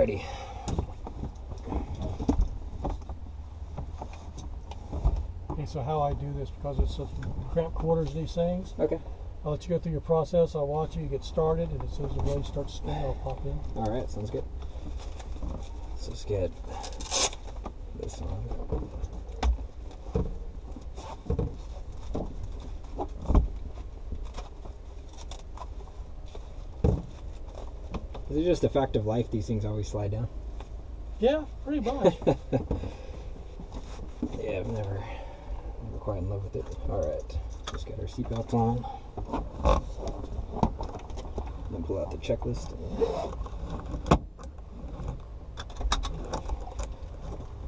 Alrighty. Okay, so how I do this, because it's such cramped quarters, these things. Okay. I'll let you go through your process. I'll watch you get started, and as soon as the blade starts spinning, I'll pop in. Alright, sounds good. Let's just get this on. Is it just a fact of life? These things always slide down? Yeah, pretty much. Yeah, I've never quite in love with it. Alright, just got our seatbelt on. Then pull out the checklist.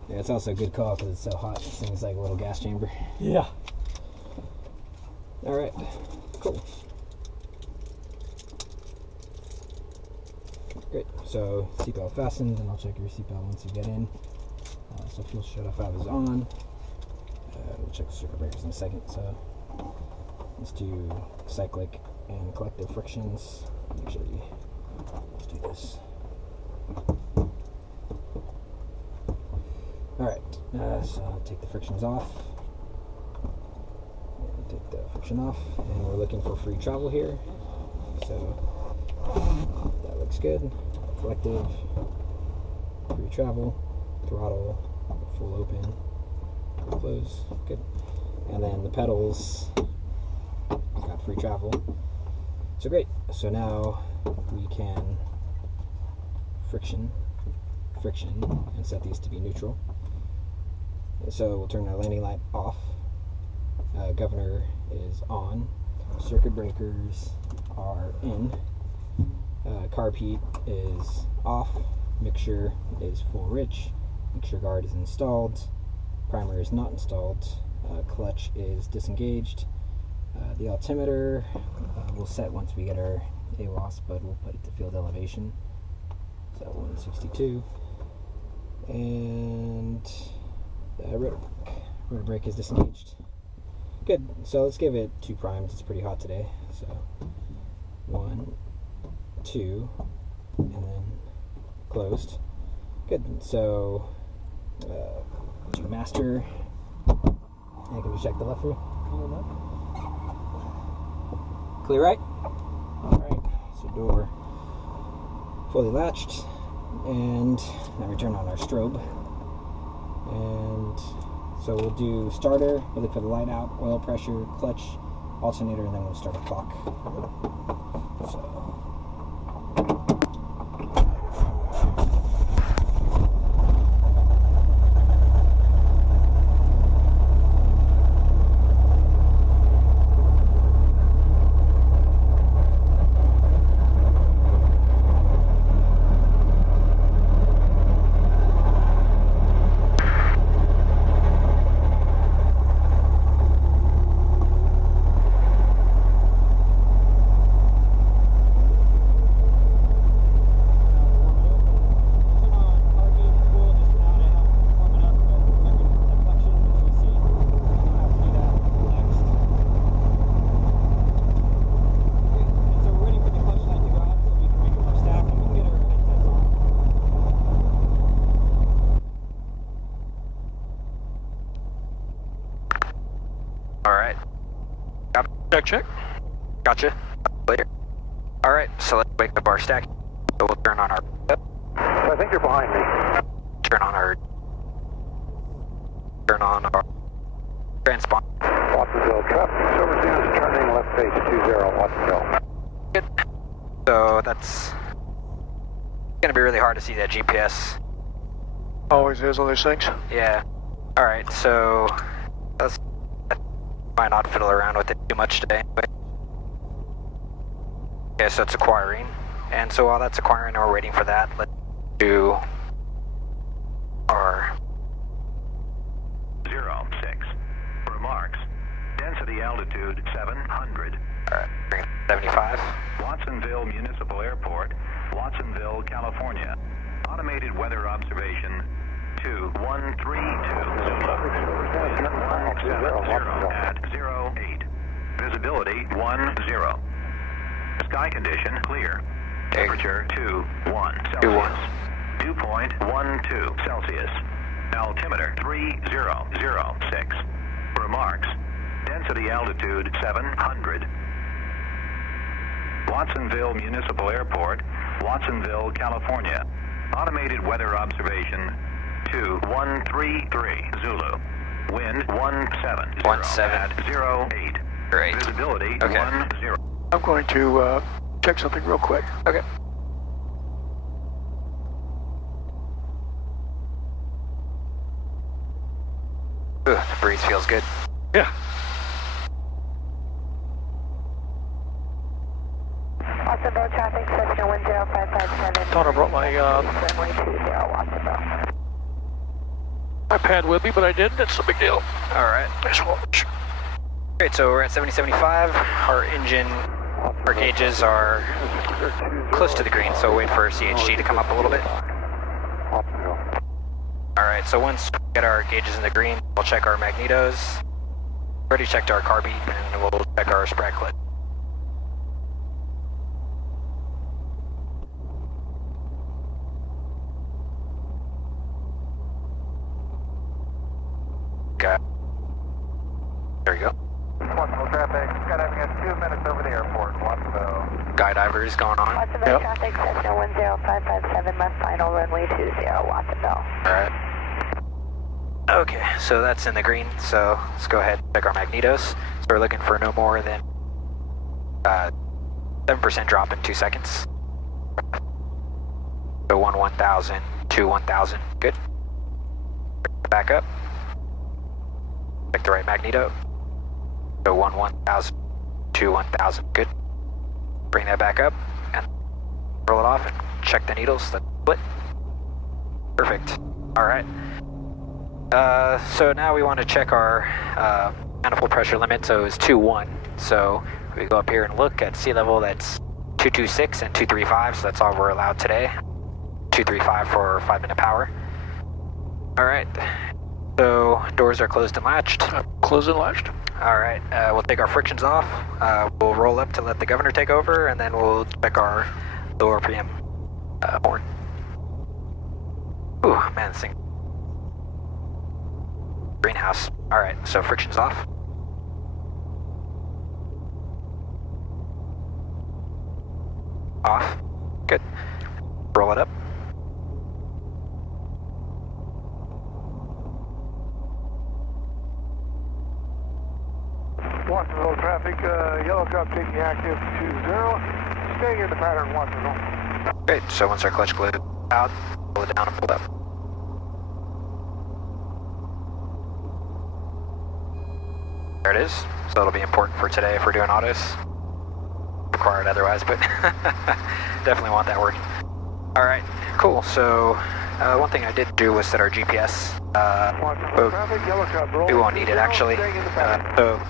Yeah, it's also a good call because it's so hot. This thing's like a little gas chamber. Yeah. Alright, cool. Great, so seatbelt fastened, and I'll check your seatbelt once you get in. So fuel shut-off valve is on. We'll check the circuit breakers in a second. So let's do cyclic and collective frictions. Make sure let's do this. Alright, so I'll take the frictions off. And take the friction off, and we're looking for free travel here. So that looks good. Collective, free travel, throttle, full open, close, good. And then the pedals, got free travel. So great. So now we can friction, and set these to be neutral. So we'll turn our landing light off. Governor is on. Circuit breakers are in. Carb heat is off. Mixture is full rich. Mixture guard is installed. Primer is not installed. Clutch is disengaged. The altimeter we'll set once we get our AWOS, but we'll put it to field elevation. So 162. And rotor brake is disengaged. Good. So let's give it 2 primes. It's pretty hot today. So 1, 2, and then closed. Good. So to master. And can we check the left rear? Clear right? Alright, so door fully latched, and now we turn on our strobe. And so we'll do starter, we'll look for the light out, oil pressure, clutch, alternator, and then we'll start a clock. So Check. Gotcha. Later. Alright, so let's wake up our stack. So we'll turn on our... I think you're behind me. Turn on our transponder. Watsonville traffic, Silver Sands turning left face 20, Watsonville. Good. So that's gonna be really hard to see that GPS. Always is on those things. Yeah. Alright, so let's might not fiddle around with it too much today. But okay, so it's acquiring. And so while that's acquiring and we're waiting for that, let's do our 06. Remarks. Density altitude 700. Alright, bring it to 75. Watsonville Municipal Airport, Watsonville, California. Automated weather observation 2132. 170 at 08. Visibility 10. Sky condition clear. Temperature 21 Celsius. Dew point 12 Celsius. Altimeter 3006. Remarks. Density altitude 700. Watsonville Municipal Airport, Watsonville, California. Automated weather observation 2133 Zulu. Wind 170 at 08. Great. Visibility Okay. 10. I'm going to check something real quick. Okay. Ooh, the breeze feels good. Yeah. Watsonville traffic, Cessna 10557. Thought I brought my Runway 20, Watsonville. my pad with me, but I didn't. It's no big deal. All right. Nice watch. Great, so we're at 7075. Our gauges are close to the green, so we'll wait for CHG to come up a little bit. All right, so once we get our gauges in the green, we'll check our magnetos. Already checked our car beat, and we'll check our spread clip. Okay. There you go. Watsonville traffic, skydiving at 2 minutes over the airport, Watsonville. Guy divers going on. Watsonville Yep. traffic, Cessna 10557, left final runway 20, Watsonville. All right. Okay, so that's in the green, so let's go ahead and check our magnetos. So we're looking for no more than 7% drop in 2 seconds. So 1000, 1000, good. Back up. Check the right magneto. So 1000, 1000, good. Bring that back up and roll it off and check the needles, that's split. Perfect, all right. So now we want to check our manifold pressure limit, so it's 2.1. So we go up here and look at sea level, that's 226 and 235, so that's all we're allowed today. 235 for 5-minute power. All right, so doors are closed and latched. Closed and latched. All right, we'll take our frictions oth. We'll roll up to let the governor take over, and then we'll check our lower RPM horn. Ooh, man, this thing. Greenhouse. All right, so friction's off. Off. Good. Roll it up. Watsonville traffic, yellow drop taking active 20, staying in the pattern, Watsonville. Great, so once our clutch glued out, pull it down and pull it up. There it is, so it'll be important for today if we're doing autos. Required otherwise, but definitely want that working. All right, cool, so one thing I did do was set our GPS. We won't need it actually. So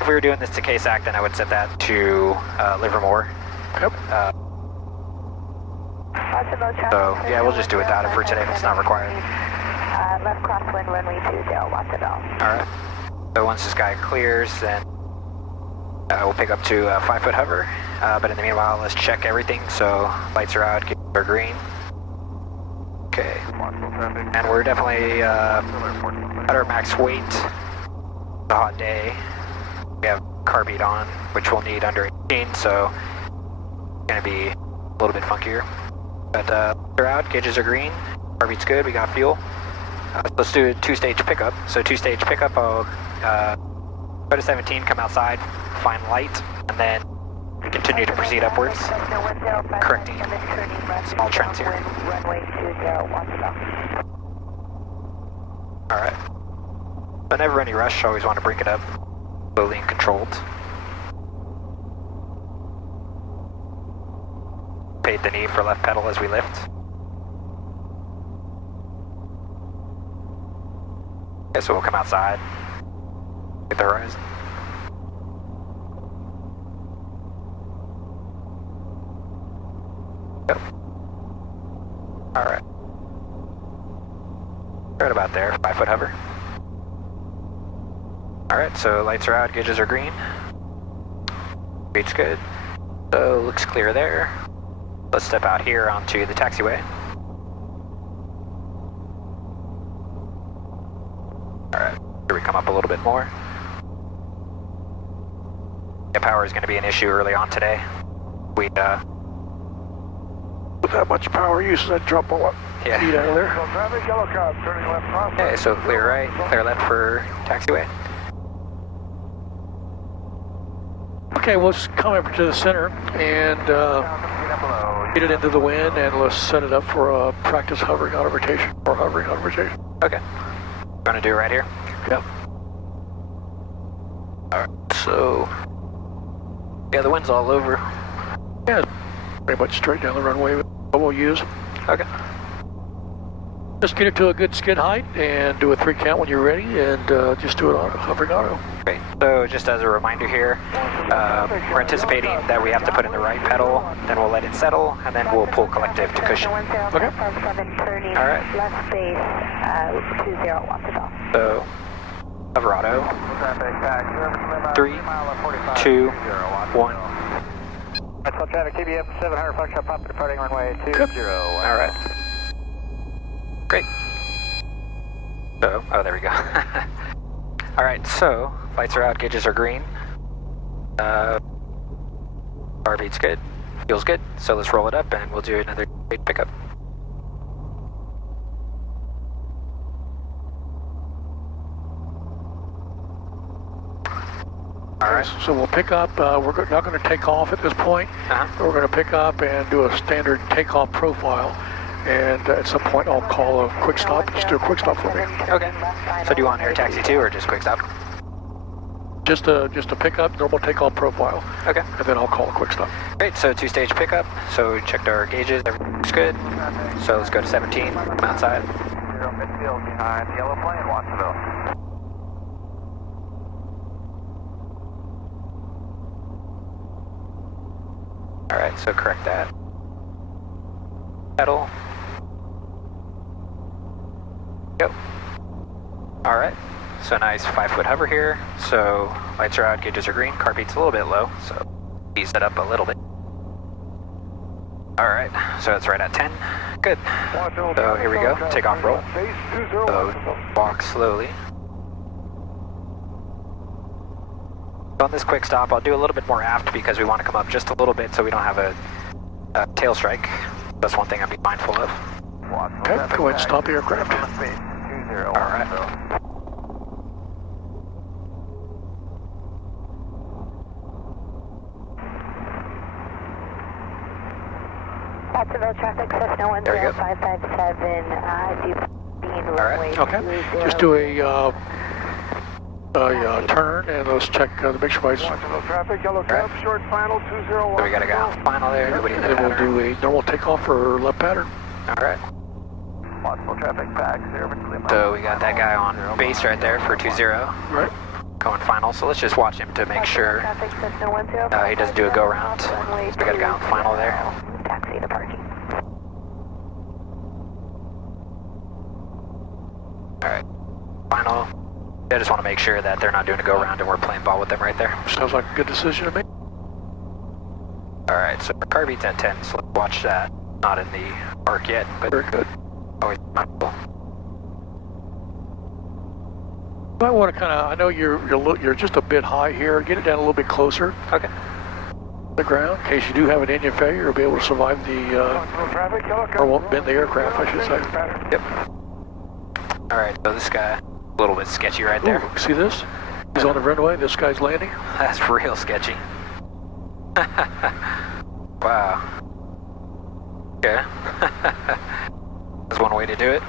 if we were doing this to KSAC, then I would set that to Livermore. Yep. So yeah, we'll just do it without it for today if it's not required. Left crosswind runway 20, Watsonville. All right. So once this guy clears, then we'll pick up to 5-foot hover. But in the meanwhile, let's check everything. So lights are out, gauges are green. Okay. And we're definitely at our max weight. It's a hot day. We have car beat on, which we'll need under 18, so it's gonna be a little bit funkier. But they're out, gauges are green, car beat's good, we got fuel. Let's do a 2-stage pickup. So 2-stage pickup, I'll go to 17, come outside, find light, and then continue to proceed upwards, correcting small trends here. Alright. So never any rush, always want to bring it up slowly and controlled. Paid the knee for left pedal as we lift. Okay, so we'll come outside, get the horizon. Yep. Alright. Right about there, 5-foot hover. Alright, so lights are out, gauges are green. Beat's good. So looks clear there. Let's step out here onto the taxiway. Here we come up a little bit more. Yeah, power is going to be an issue early on today. With that much power usage, I'd drop a lot. Yeah. Feet out of there. So traffic, yellow cab, turning left crosswind. Okay, so clear right, clear left for taxiway. Okay, we'll just come over to the center and get it into the wind, and let's set it up for a practice hovering on a rotation, or hovering on a rotation. Okay. Gonna do it right here? Yep. Alright, so... yeah, the wind's all over. Yeah, pretty much straight down the runway what we'll use. Okay. Just get it to a good skid height and do a 3 count when you're ready, and just do it on hovering auto. Great. So just as a reminder here, we're anticipating that we have to put in the right pedal, then we'll let it settle, and then we'll pull collective to cushion. Okay. Alright. Left base, 20 Watsonville. So, hover auto. 3, 2, 1. Untitled Chapter, KBM 700, Foxtrot Papa departing runway 20. Alright. Great. So, oh, there we go. Alright, so, lights are out, gauges are green. Bar beat's good, feels good, so let's roll it up and we'll do another pickup. Alright. So we'll pick up, we're not going to take off at this point. We're going to pick up and do a standard takeoff profile. And at some point I'll call a quick stop. Just do a quick stop for me. Okay. So do you want air taxi too, or just quick stop? Just a pickup, normal takeoff profile. Okay. And then I'll call a quick stop. Great, so 2-stage pickup. So we checked our gauges, everything's good. So let's go to 17, come outside. 0 midfield behind yellow plane, Watsonville. Alright, so correct that. Pedal. Go. Alright, so nice 5-foot hover here. So lights are out, gauges are green, car beat's a little bit low, so ease it up a little bit. Alright, so it's right at 10. Good. So here we go, take off roll. So walk slowly. On this quick stop, I'll do a little bit more aft because we want to come up just a little bit so we don't have a tail strike. That's one thing I'd be mindful of. Okay, go ahead and stop the aircraft. Alright. Watsonville traffic, Cessna 10557, deep being runway. Okay, just do a turn, and let's check the make sure Watsonville traffic, yellow cab, short final 201. So we got a guy on final there, nobody in the then we'll pattern. do a normal takeoff for left pattern. Alright. Watsonville traffic, back 0 So we got that guy on base right there for 20. Right. Going final, so let's just watch him to make sure he doesn't do a go round. So we got a guy on final there. Taxi to parking. Alright. Final. I just want to make sure that they're not doing a go round and we're playing ball with them right there. Sounds like a good decision to me. Alright, so our car beat's at 10, so let's watch that. Not in the arc yet, but Very good. always mindful. You might want to kind of, I know you're just a bit high here. Get it down a little bit closer Okay. to the ground in case you do have an engine failure, or be able to survive the, Traffic, yellow cab, or won't bend the aircraft, I should say. Yep. Alright, so this guy, a little bit sketchy right there. Ooh, see this? He's on the runway, this guy's landing. That's real sketchy. Wow. Okay. That's one way to do it.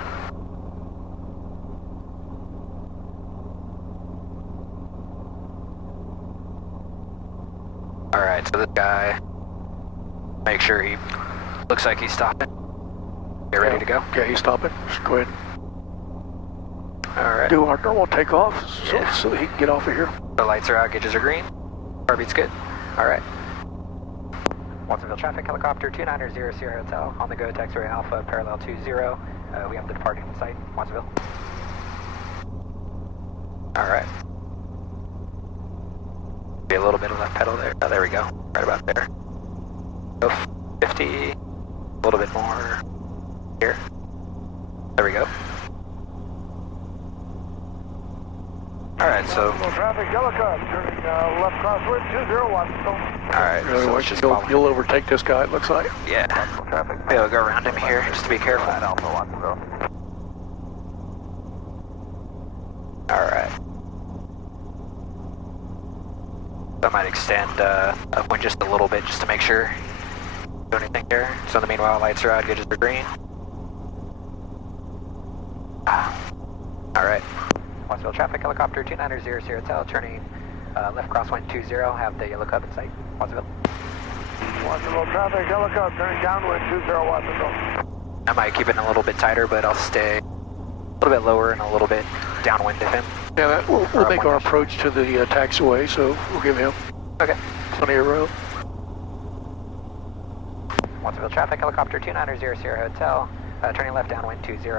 Alright, so this guy, make sure he looks like he's stopping. Get ready to go. Okay, he's stopping. Just go ahead and Alright. do our normal takeoff Yeah. so he can get off of here. The lights are out, gauges are green. Car beat's good. Alright. Watsonville traffic, helicopter 2900 Sierra Hotel, on the go, taxiway Alpha, parallel 20. We have the departing site, Watsonville. Alright. Be a little bit of left pedal there. Oh, there we go. Right about there. Go 50. A little bit more here. There we go. Alright, so... Traffic, yellow cub, turning left crosswind, 20 Watsonville. Alright, Really, so watch, let's just follow. you'll overtake this guy, it looks like. Yeah. Traffic. Maybe I'll go around him here, just to be careful. Alpha, Watsonville. Alright. I might extend upwind just a little bit, just to make sure. Do anything here. So in the meanwhile, lights are out, gauges are green. Alright. Watsonville traffic, helicopter 2900 Hotel, turning left crosswind 20, have the yellow cub in sight. Watsonville. Watsonville traffic, yellow cub, turning downwind, 20 Watsonville. I might keep it a little bit tighter, but I'll stay a little bit lower and a little bit downwind of him. Yeah, we'll make our approach to the taxiway, so we'll give him Okay. plenty of room. Watsonville traffic, helicopter 2900 Hotel, turning left downwind 20,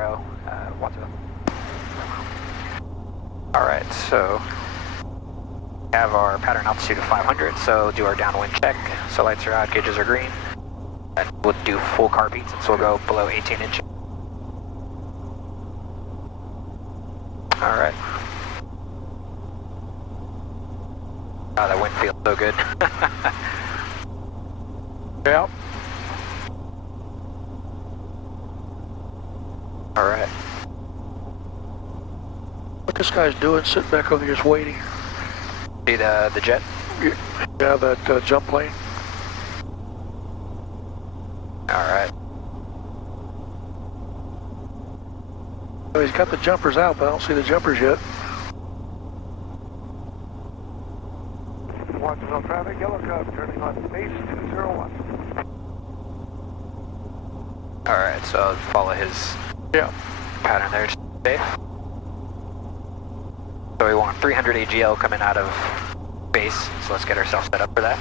Watsonville. Alright, so have our pattern altitude of 500, so do our downwind check. So lights are out, gauges are green. And we'll do full car beats, so we'll go below 18 inches. Alright. Oh, that wind feels so good. Yeah. Alright. What this guy's doing, sitting back over here just waiting. See the jet? Yeah, that jump plane. Alright. Oh, he's got the jumpers out, but I don't see the jumpers yet. Watsonville traffic, yellow cub, turning left base, 201. Alright, so I'll follow his pattern there, just safe. So we want 300 AGL coming out of base, so let's get ourselves set up for that.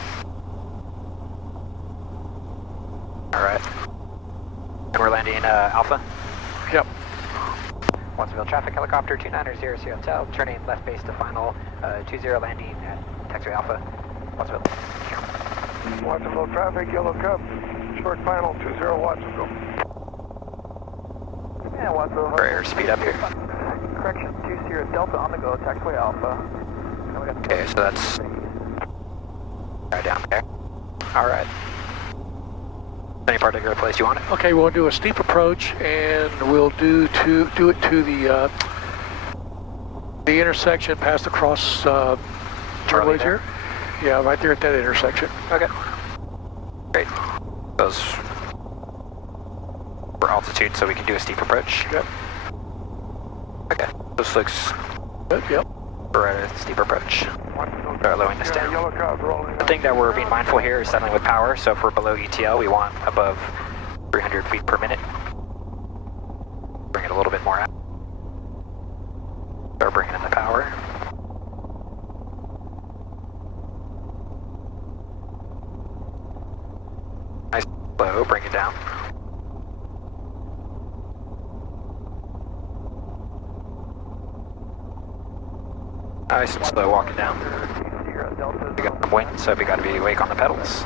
Alright. And we're landing Alpha? Yep. Watsonville traffic, helicopter 2900 Hotel, turning left base to final 20 landing at taxiway Alpha, Watsonville. Watsonville traffic, yellow cub, short final, 20 Watsonville. Yeah, Watsonville. For airspeed up here. Correction, 20 Delta on the go, taxiway Alpha. Okay, so that's right down there. Alright. Any particular place you want it? Okay, we'll do a steep approach, and we'll do it to the intersection past the cross runways here. Yeah, right there at that intersection. Okay. Great. Those for altitude, so we can do a steep approach. Yep. Okay. This looks Good, yep. right at a steep approach. Start lowering this down. Yellow cub rolling. The thing that we're being mindful here is settling with power, so if we're below ETL, we want above 300 feet per minute. Bring it a little bit more out. Start bringing in the power. Nice low, bring it down. Nice and slow walking down. We got some wind, so we got to be awake on the pedals.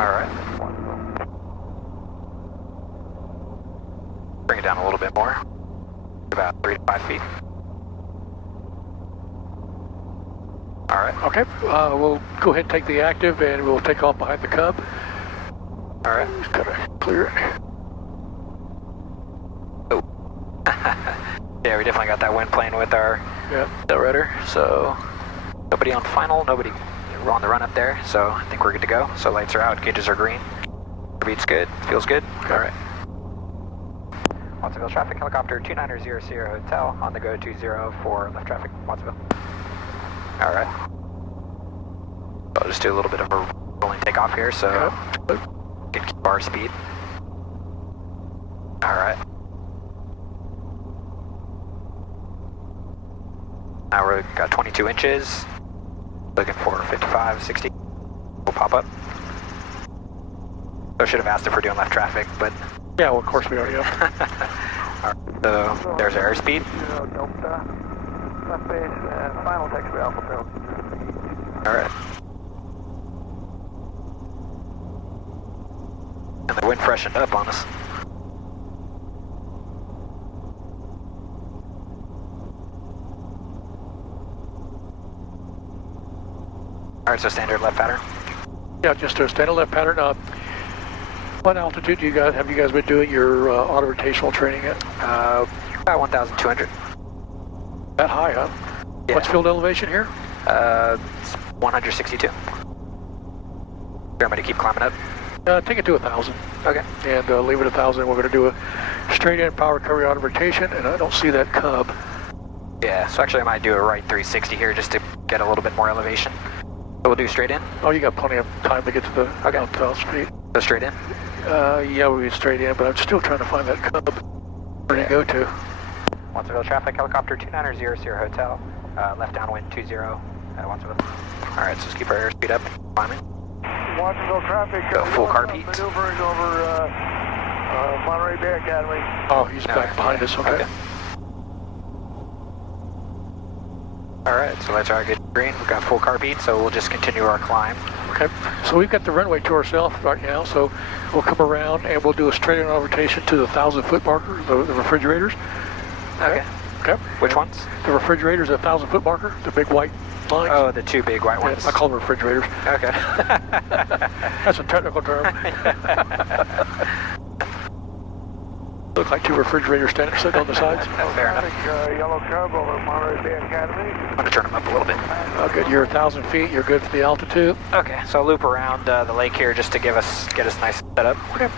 Alright. Bring it down a little bit more. About 3 to 5 feet. Alright. Okay, we'll go ahead and take the active, and we'll take off behind the cub. Alright. Just gotta clear it. Oh. Yeah, we definitely got that wind playing with our tail rotor, so nobody on final, nobody, we're on the run up there, so I think we're good to go. So lights are out, gauges are green. Beat's good, feels good. Okay. Alright. Watsonville traffic, helicopter 2900 Hotel, on the go 20 for left traffic, Watsonville. Alright. I'll just do a little bit of a rolling takeoff here, so we can keep our speed. Alright. Now we've got 22 inches, looking for 55, 60, we'll pop up. I should have asked if we're doing left traffic, but... Yeah, well, of course we are, yeah. Right, so there's our airspeed. Delta, left base, and final taxiway Alpha Tail. Alright. And the wind freshened up on us. Alright, so standard left pattern. Yeah, just a standard left pattern. What altitude do you guys have you guys been doing your auto rotational training at? About 1,200. That high, huh? Yeah. What's field elevation here? It's 162. You want me to keep climbing up? Take it to 1,000. Okay. And leave it 1,000. We're going to do a straight in power recovery auto rotation, and I don't see that cub. Yeah, so actually I might do a right 360 here just to get a little bit more elevation. So we'll do straight in? Oh, you got plenty of time to get to the outbound speed. So straight in? Yeah, we'll be straight in, but I'm still trying to find that cub. Where do you go to? Watsonville traffic, helicopter 2900 Hotel, left downwind 20 at Watsonville. Alright, so let's keep our airspeed up, climbing. Watsonville traffic. Go full carpet. Maneuvering over Monterey Bay Academy. Oh, he's back behind us, okay. Alright, so let's try good green. We've got full car beat, so we'll just continue our climb. Okay, so we've got the runway to ourselves right now, so we'll come around and we'll do a straight in rotation to the 1,000-foot marker, the refrigerators. Okay. Okay. Which ones? The refrigerators, the 1,000-foot marker, the big white lines. Oh, the two big white ones. Yeah, I call them refrigerators. Okay. That's a technical term. Look like two refrigerators standing sitting on the sides. Fair enough. Yellow Cub over Monterey Bay Academy. I'm going to turn them up a little bit. Good, you're 1,000 feet, you're good for the altitude. Okay, so I'll loop around the lake here just to get us nice set up. Okay.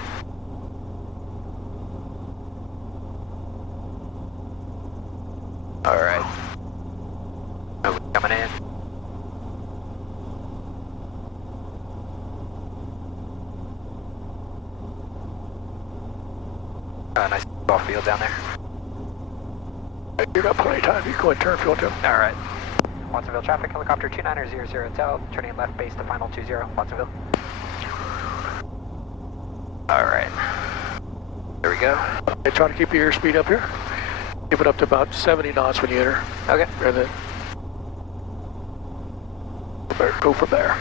Alright. Coming in. Nice off field down there. You got plenty of time. You can go and turn if you want to. Alright. Watsonville traffic, helicopter 2900 Hotel, turning left base to final 20, Watsonville. Alright. There we go. Okay, try to keep your airspeed up here. Keep it up to about 70 knots when you enter. Okay. And then go from there.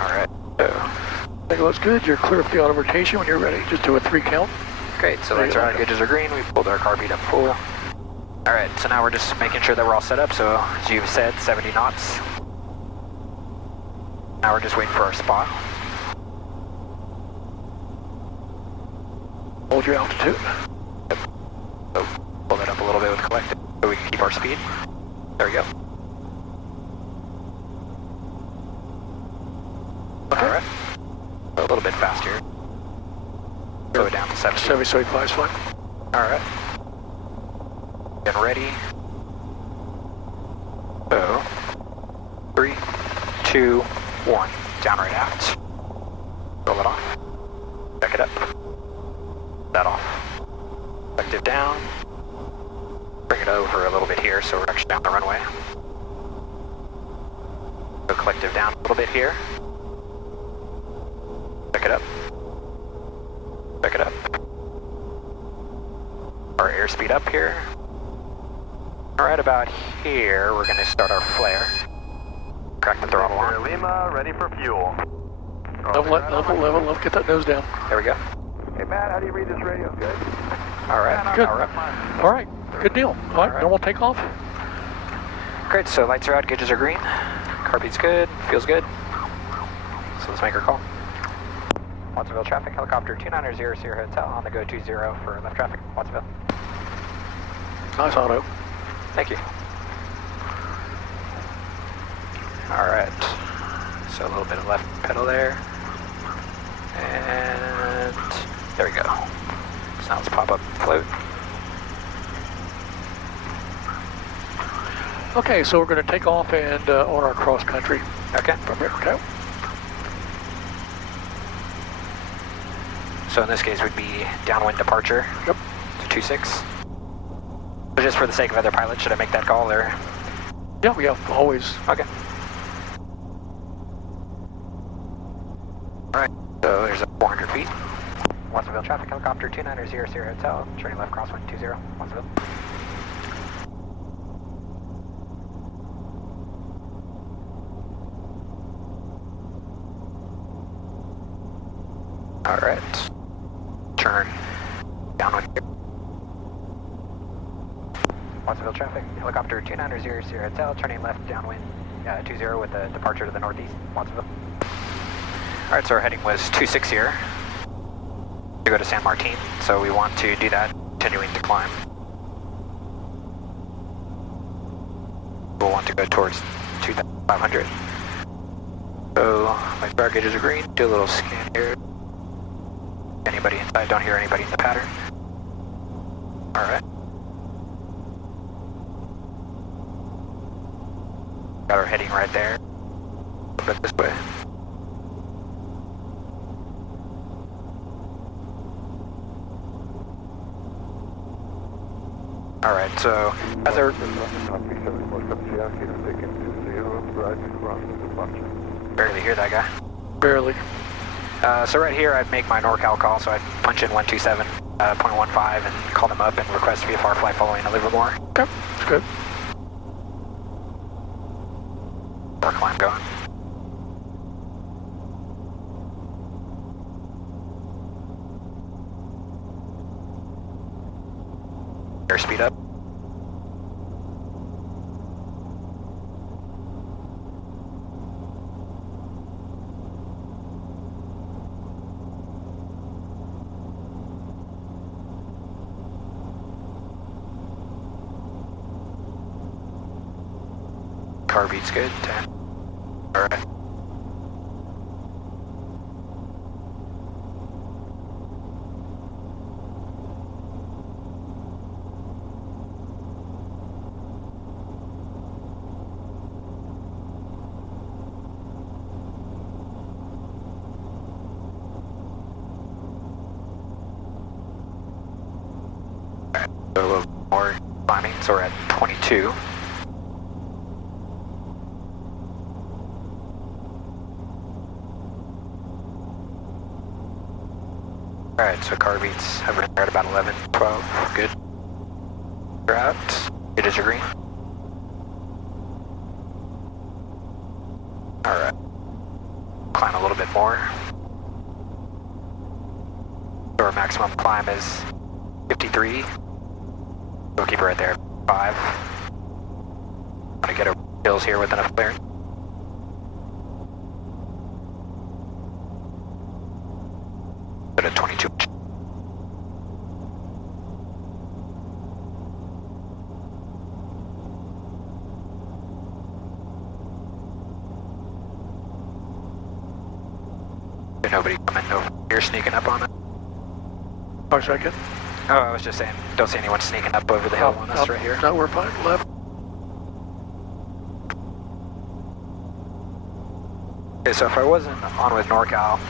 Alright. I think it looks good. You're clear of the auto rotation when you're ready. Just do a 3 count. Great, so lights are on, gauges are green. We've pulled our car beat up full. Alright, so now we're just making sure that we're all set up. So, as you've said, 70 knots. Now we're just waiting for our spot. Hold your altitude. So, pull that up a little bit with collective so we can keep our speed. There we go. Okay. Alright. A little bit faster. Go down to 70. 70-75 is fine. Alright. Getting ready. So, 3, 2, 1. Down right aft. Roll it off. Back it up. That off. Collective down. Bring it over a little bit here so we're actually down the runway. Go collective down a little bit here. Back it up. Back it up. Our airspeed up here. Right about here, we're going to start our flare. Crack the throttle on. Lima, ready for fuel. Level, get that nose down. There we go. Hey Matt, how do you read this radio? Good. Alright. Good. Alright. All right, good deal. All right, normal takeoff. Great, so lights are out, gauges are green. Car beat's good, feels good. So let's make our call. Watsonville traffic, helicopter 2900 Hotel on the go 20 for left traffic, Watsonville. Nice auto. Thank you. Alright, so a little bit of left pedal there. And there we go. So now let's pop up and float. Okay, so we're going to take off and on our cross country. Okay. From here, okay. So in this case would be downwind departure. Yep. To 26. So just for the sake of other pilots, should I make that call or? Yeah, always. Okay. Alright, so there's 400 feet. Watsonville traffic, helicopter 2900 Hotel, turning left crosswind 20, Watsonville. Alright. Turn downwind. Watsonville traffic, helicopter 2900 Hotel, turning left downwind 20 with a departure to the northeast, Watsonville. Alright, so our heading was 26 here to go to San Martin, so we want to do that, continuing to climb. We'll want to go towards 2,500. So, my star gauges are green, do a little scan here. Anybody inside, don't hear anybody in the pattern. Alright. Got our heading right there. A bit this way. Alright, so as our barely hear that guy. Barely. So right here I'd make my NorCal call, so I'd punch in 127.15 and call them up and request VFR flight following a Livermore. Okay, that's good. Our climb going. Airspeed up. Car beat's good, 10. Alright. So a little more climbing, so we're at 22. Alright, so car beats hovering at about 11, 12, good. You're out. It is your green. Alright. Climb a little bit more. So our maximum climb is 53. We'll keep it right there, 5. Want to get over hills here with enough clearance. Put at 22. There's nobody coming over here sneaking up on it. Oh, second. Oh, I was just saying, don't see anyone sneaking up over the hill on us right here. No, we're fine. Left. Okay, so if I wasn't on with NorCal,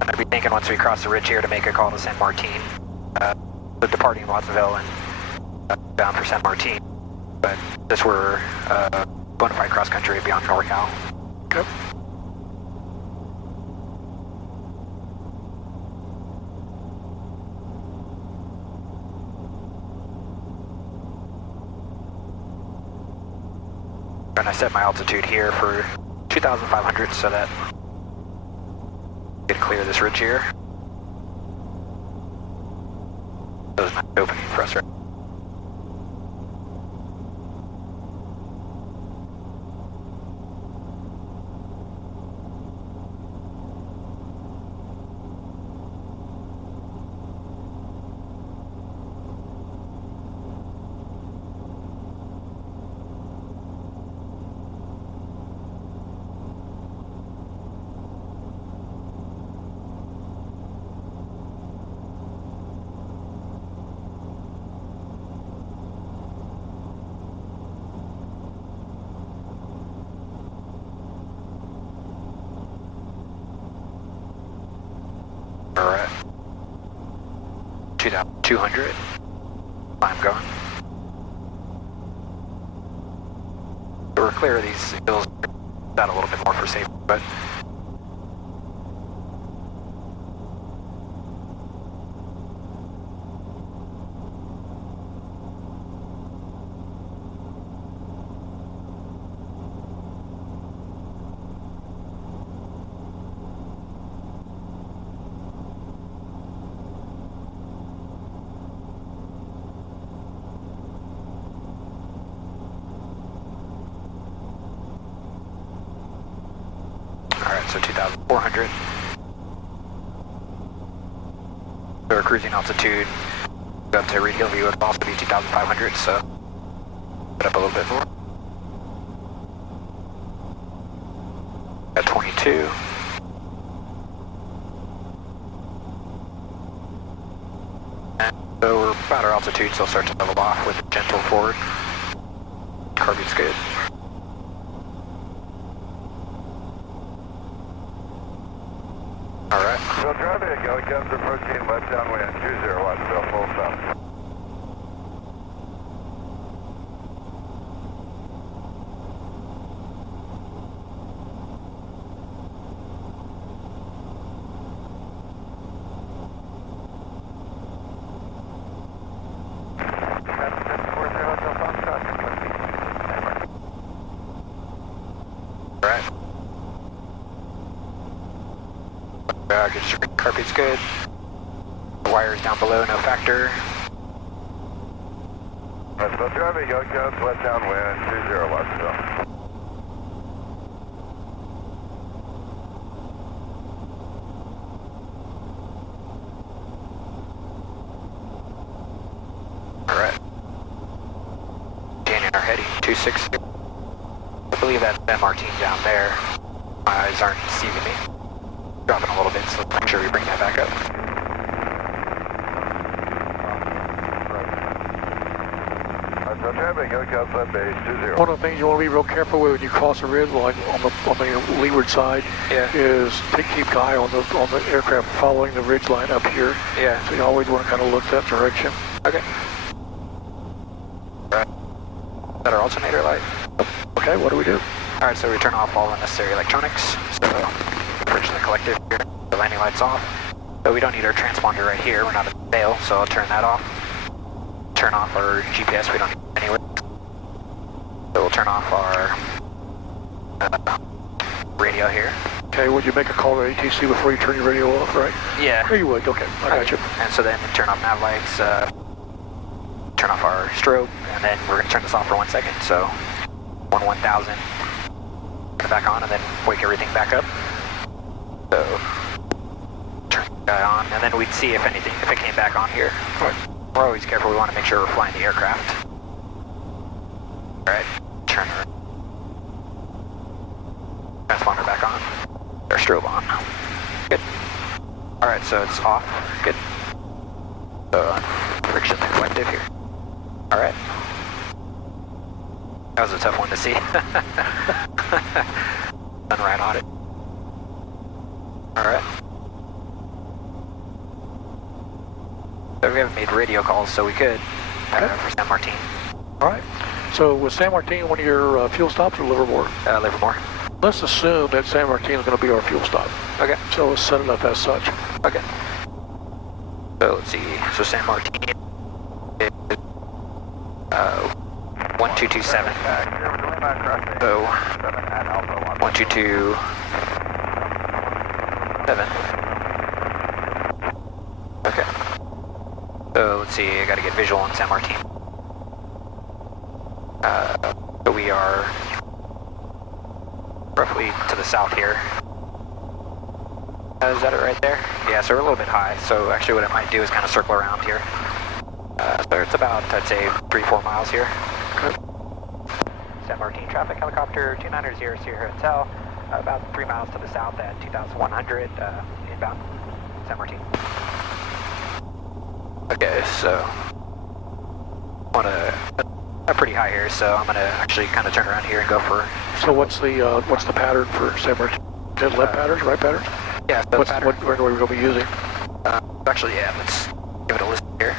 I'd be thinking once we cross the ridge here to make a call to San Martin, so departing Watsonville and bound for San Martin. But this were bona fide cross country beyond NorCal. Yep. And I set my altitude here for 2,500 so that we can clear this ridge here. There's a nice opening for us right. We're at 2,200. Climb going. So we're clear of these hills down a little bit more for safety, but so 2,400. So our cruising altitude up to radial view would also be 2,500, so put up a little bit more. At 22. And so we're about our altitude, so I'll start to level off with a gentle forward. Carby's good. Alright. So traffic, helicopters approaching left downwind, 20 Wattsville, full stop. Alright. Carpet's good. The wires down below, no factor. So traffic, helicopters left downwind, 20 Wattsville. Alright. Gaining our heading, 260. I believe that's San Martin down there. My eyes aren't deceiving me. Dropping a little bit, so let's make sure we bring that back up. So traffic, helicopters left base, 20. One of the things you want to be real careful with when you cross a ridge line on the leeward side is to keep an eye on the aircraft following the ridge line up here. Yeah. So you always want to kind of look that direction. Okay. Right. Is that our alternator light? Okay, what do we do? Alright, so we turn off all unnecessary electronics. So, bridge the collective here. The landing light's off. So we don't need our transponder right here. We're not at the tail, so I'll turn that off. Turn off our GPS. We don't need it anyway. So we'll turn off our radio here. Okay, would you make a call to ATC before you turn your radio off, right? Yeah. Oh, you would. Okay, I got you. And so then turn off nav lights, turn off our strobe, and then we're going to turn this off for 1 second. So 1,000. Turn it back on, and then wake everything back up. So turn the guy on, and then we'd see if it came back on here. Right. We're always careful. We want to make sure we're flying the aircraft. All right. Turn our transponder back on. Our strobe on. Good. All right, so it's off. Good. So friction the collective here. All right. That was a tough one to see. Done right on it. All right. So we haven't made radio calls, so we could for San Martin. All right. So was San Martin one of your fuel stops or Livermore? Livermore. Let's assume that San Martin is going to be our fuel stop. Okay. So let's set it up as such. Okay. So let's see. So San Martin is 1227. So 1227. Okay. So let's see. I got to get visual on San Martin. So we are roughly to the south here. Is that it right there? Yeah, so we're a little bit high. So actually what I might do is kind of circle around here. So it's about, I'd say, 3-4 miles here. Okay. San Martin traffic helicopter 290 Sierra Hotel, about 3 miles to the south at 2,100 inbound San Martin. Okay, so I'm pretty high here, so I'm gonna actually kind of turn around here and go for. So what's the pattern for San Martin? Is it left patterns, right patterns? Yeah, so what are we going to be using? Actually, yeah, let's give it a listen here.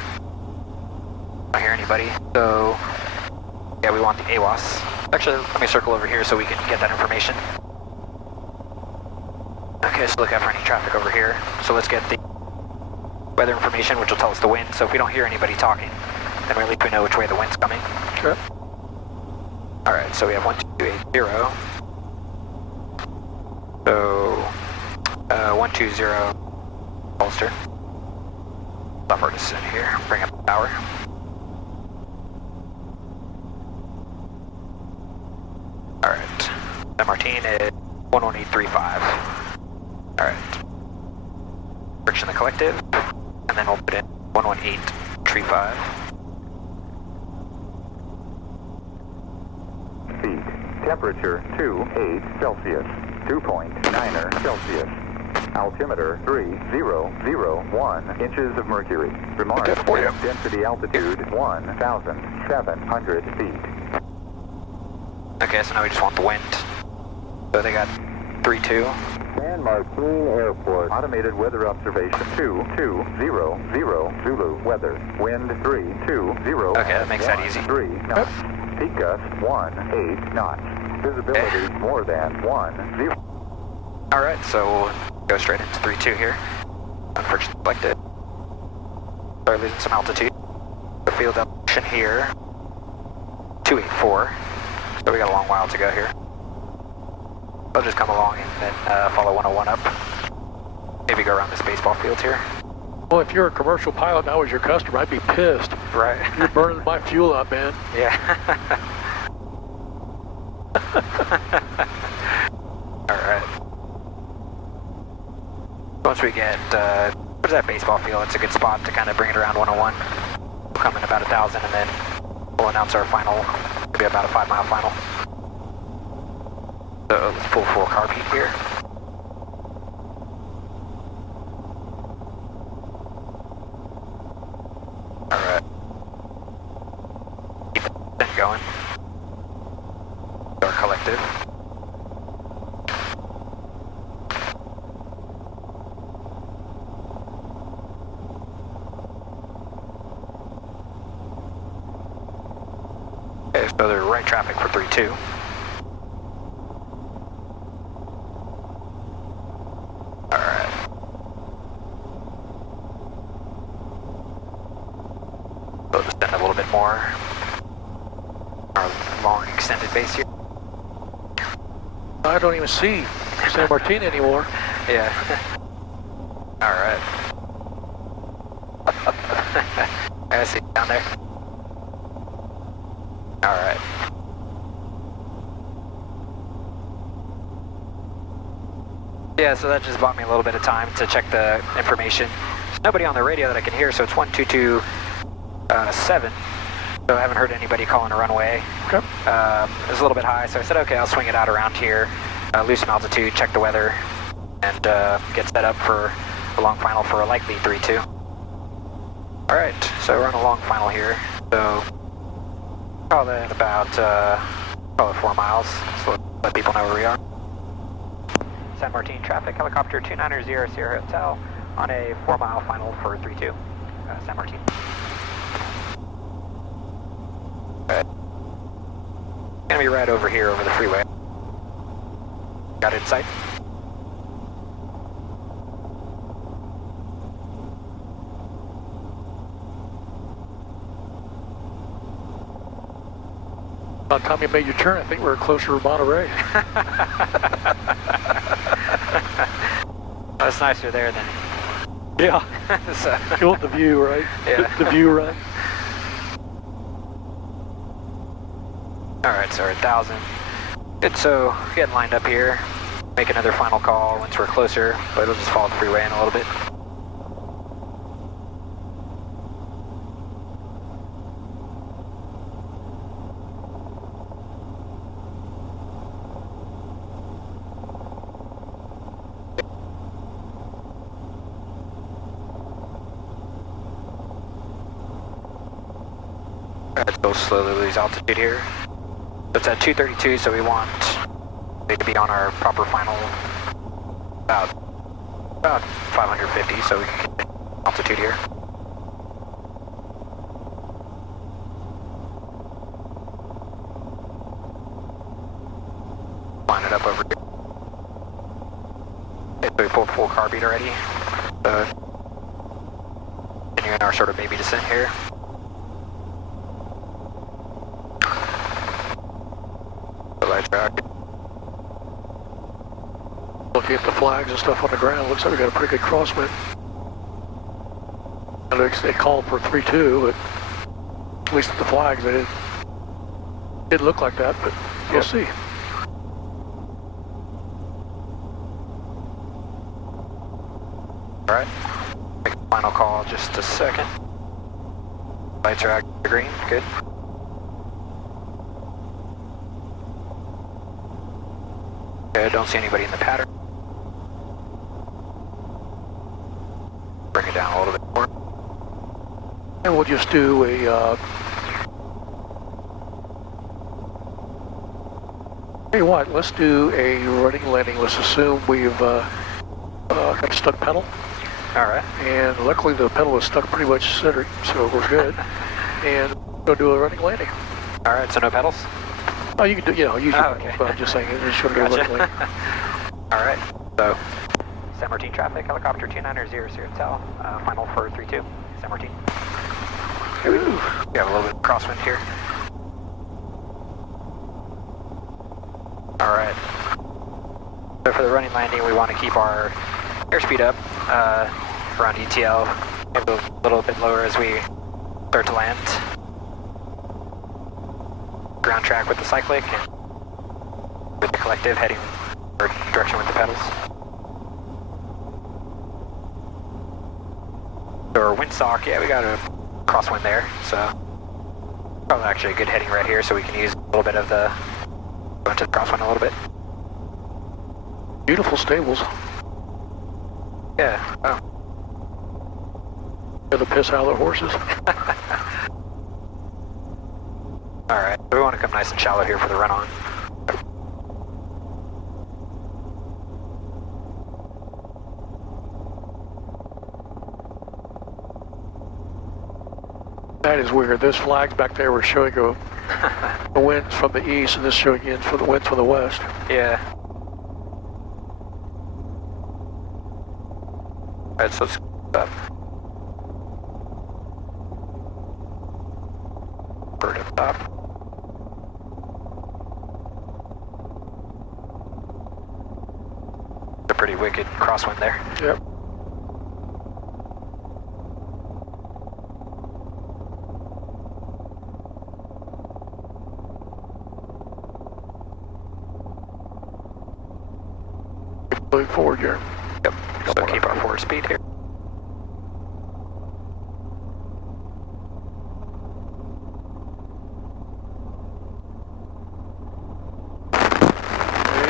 Don't hear anybody. So yeah, we want the AWOS. Actually, let me circle over here so we can get that information. Okay, so look out for any traffic over here. So let's get the weather information, which will tell us the wind. So if we don't hear anybody talking, then at least we know which way the wind's coming. Sure. All right, so we have 1280. So 120 holster. Stop our descent here. Bring up the power. All right. San Martin is 11835. Alright. Friction the collective, and then we'll put in 118 tree 5. Feet. Temperature 28 Celsius. 2.9 Celsius. Altimeter 3001 inches of mercury. Remark, density altitude 1,700 feet. Okay, so now we just want the wind. So they got 3-2. San Martin Airport. Automated weather observation 2200 Zulu weather. Wind 320. Okay, that makes that easy. 3 knots. Peak gust 18 knots. Visibility more than 10. Alright, so we'll go straight into 3-2 here. Friction selected. Start losing some altitude. The field elevation here, 284. So we got a long while to go here. I'll just come along and then follow 101 up. Maybe go around this baseball field here. Well, if you're a commercial pilot and I was your customer, I'd be pissed. Right. You're burning my fuel up, man. Yeah. Alright. Once we get towards that baseball field, it's a good spot to kind of bring it around 101. We'll come in about 1,000 and then we'll announce our final, maybe about a 5-mile final. So let's pull full carb heat here. Alright. Keep it going. Our collective. Okay, so they're right traffic for 3-2. More our long extended base here. I don't even see San Martin anymore. Yeah. Alright. I see you down there. Alright. Yeah, so that just bought me a little bit of time to check the information. There's nobody on the radio that I can hear, so it's 1227. So I haven't heard anybody calling a runway. Okay. It was a little bit high, so I said, okay, I'll swing it out around here, lose some altitude, check the weather, and get set up for a long final for a likely 3-2. Alright, so we're on a long final here. So call it about call it 4 miles, so let people know where we are. San Martin traffic, helicopter 2900 Sierra Hotel on a 4-mile final for 3-2, San Martin. Gonna be right over here over the freeway. Got it in sight. By the time you made your turn, I think we were closer to Monterey. That's nicer there than... Yeah. So. You want the view, right? Yeah. The view, right? Alright, so we're at 1,000. Good, so getting lined up here. Make another final call once we're closer, but it'll just follow the freeway in a little bit. Alright, we'll slowly lose altitude here. It's at 232, so we want it to be on our proper final about 550, so we can get altitude here. Line it up over here. Okay, so we pulled full carb beat already. Continuing our sort of baby descent here. Track. Looking at the flags and stuff on the ground, looks like we got a pretty good crosswind. They called for 3-2, but at least at the flags they didn't look like that, but we'll see. Alright. Make a final call just a second. Lights are out green, good. Okay, I don't see anybody in the pattern. Bring it down a little bit more. And we'll just do a, tell you what, let's do a running landing. Let's assume we've got a stuck pedal. Alright. And luckily the pedal is stuck pretty much centered, so we're good. And we'll do a running landing. Alright, so no pedals? Oh, you can do, use your pedals, okay. but I'm just saying, it's going to be a running landing. Alright, so San Martin traffic, helicopter 2900 Tel, final for 32, San Martin. Ooh. We have a little bit of crosswind here. Alright. So for the running landing, we want to keep our airspeed up around ETL, maybe a little bit lower as we start to land. Ground track with the cyclic and with the collective heading or direction with the pedals. So our windsock, yeah, we got a crosswind there, so probably actually a good heading right here, so we can use a little bit of the, go into the crosswind a little bit. Beautiful stables. Yeah, oh. They're the piss out of the horses. Alright, we want to come nice and shallow here for the run-on. That is weird. This flags back there were showing the winds from the east, and this showing in for the winds from the west. Yeah. Alright, so let's up. Bird up top. A pretty wicked crosswind there. Yep. Moving forward here. Yep. So keep our forward speed here.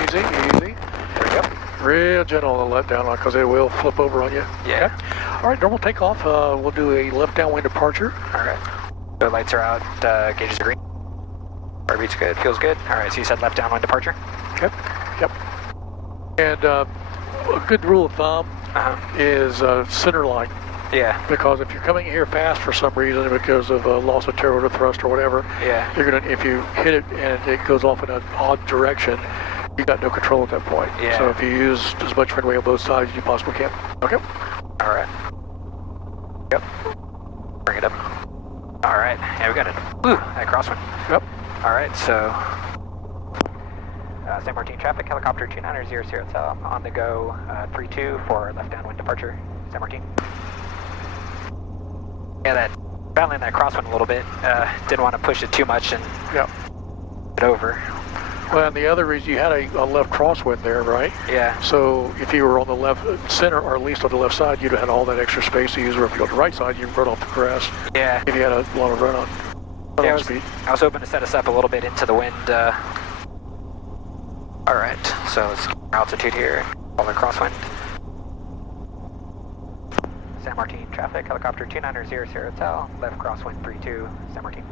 Easy, easy. There we go. Real gentle on the let down because it will flip over on you. Yeah. Okay. All right, normal takeoff. We'll do a left downwind departure. Alright. The lights are out, gauges are green. Heartbeat's good, feels good. Alright, so you said left downwind departure? Yep. Yep. And a good rule of thumb is center line. Yeah. Because if you're coming here fast for some reason because of loss of tail rotor thrust or whatever, Yeah. you're gonna, if you hit it and it goes off in an odd direction, you got no control at that point. Yeah. So if you use as much runway on both sides as you possibly can. Okay. Alright. Yep. Bring it up. Alright, yeah, we got it. Ooh, that crosswind. Yep. Alright, so San Martin traffic, helicopter 2900 Tel, on the go, 32 for left downwind departure, San Martin. Yeah, that battling that crosswind a little bit. Didn't want to push it too much and Yep. it over. Well, and the other reason you had a left crosswind there, right? Yeah. So if you were on the left center, or at least on the left side, you'd have had all that extra space to use. Or if you go to the right side, you'd run off the grass. Yeah. If you had a lot of run on speed. I was hoping to set us up a little bit into the wind. Alright, so let's get our altitude here. Follow the crosswind. San Martin traffic, helicopter 2900 Tel, left crosswind 32, San Martin.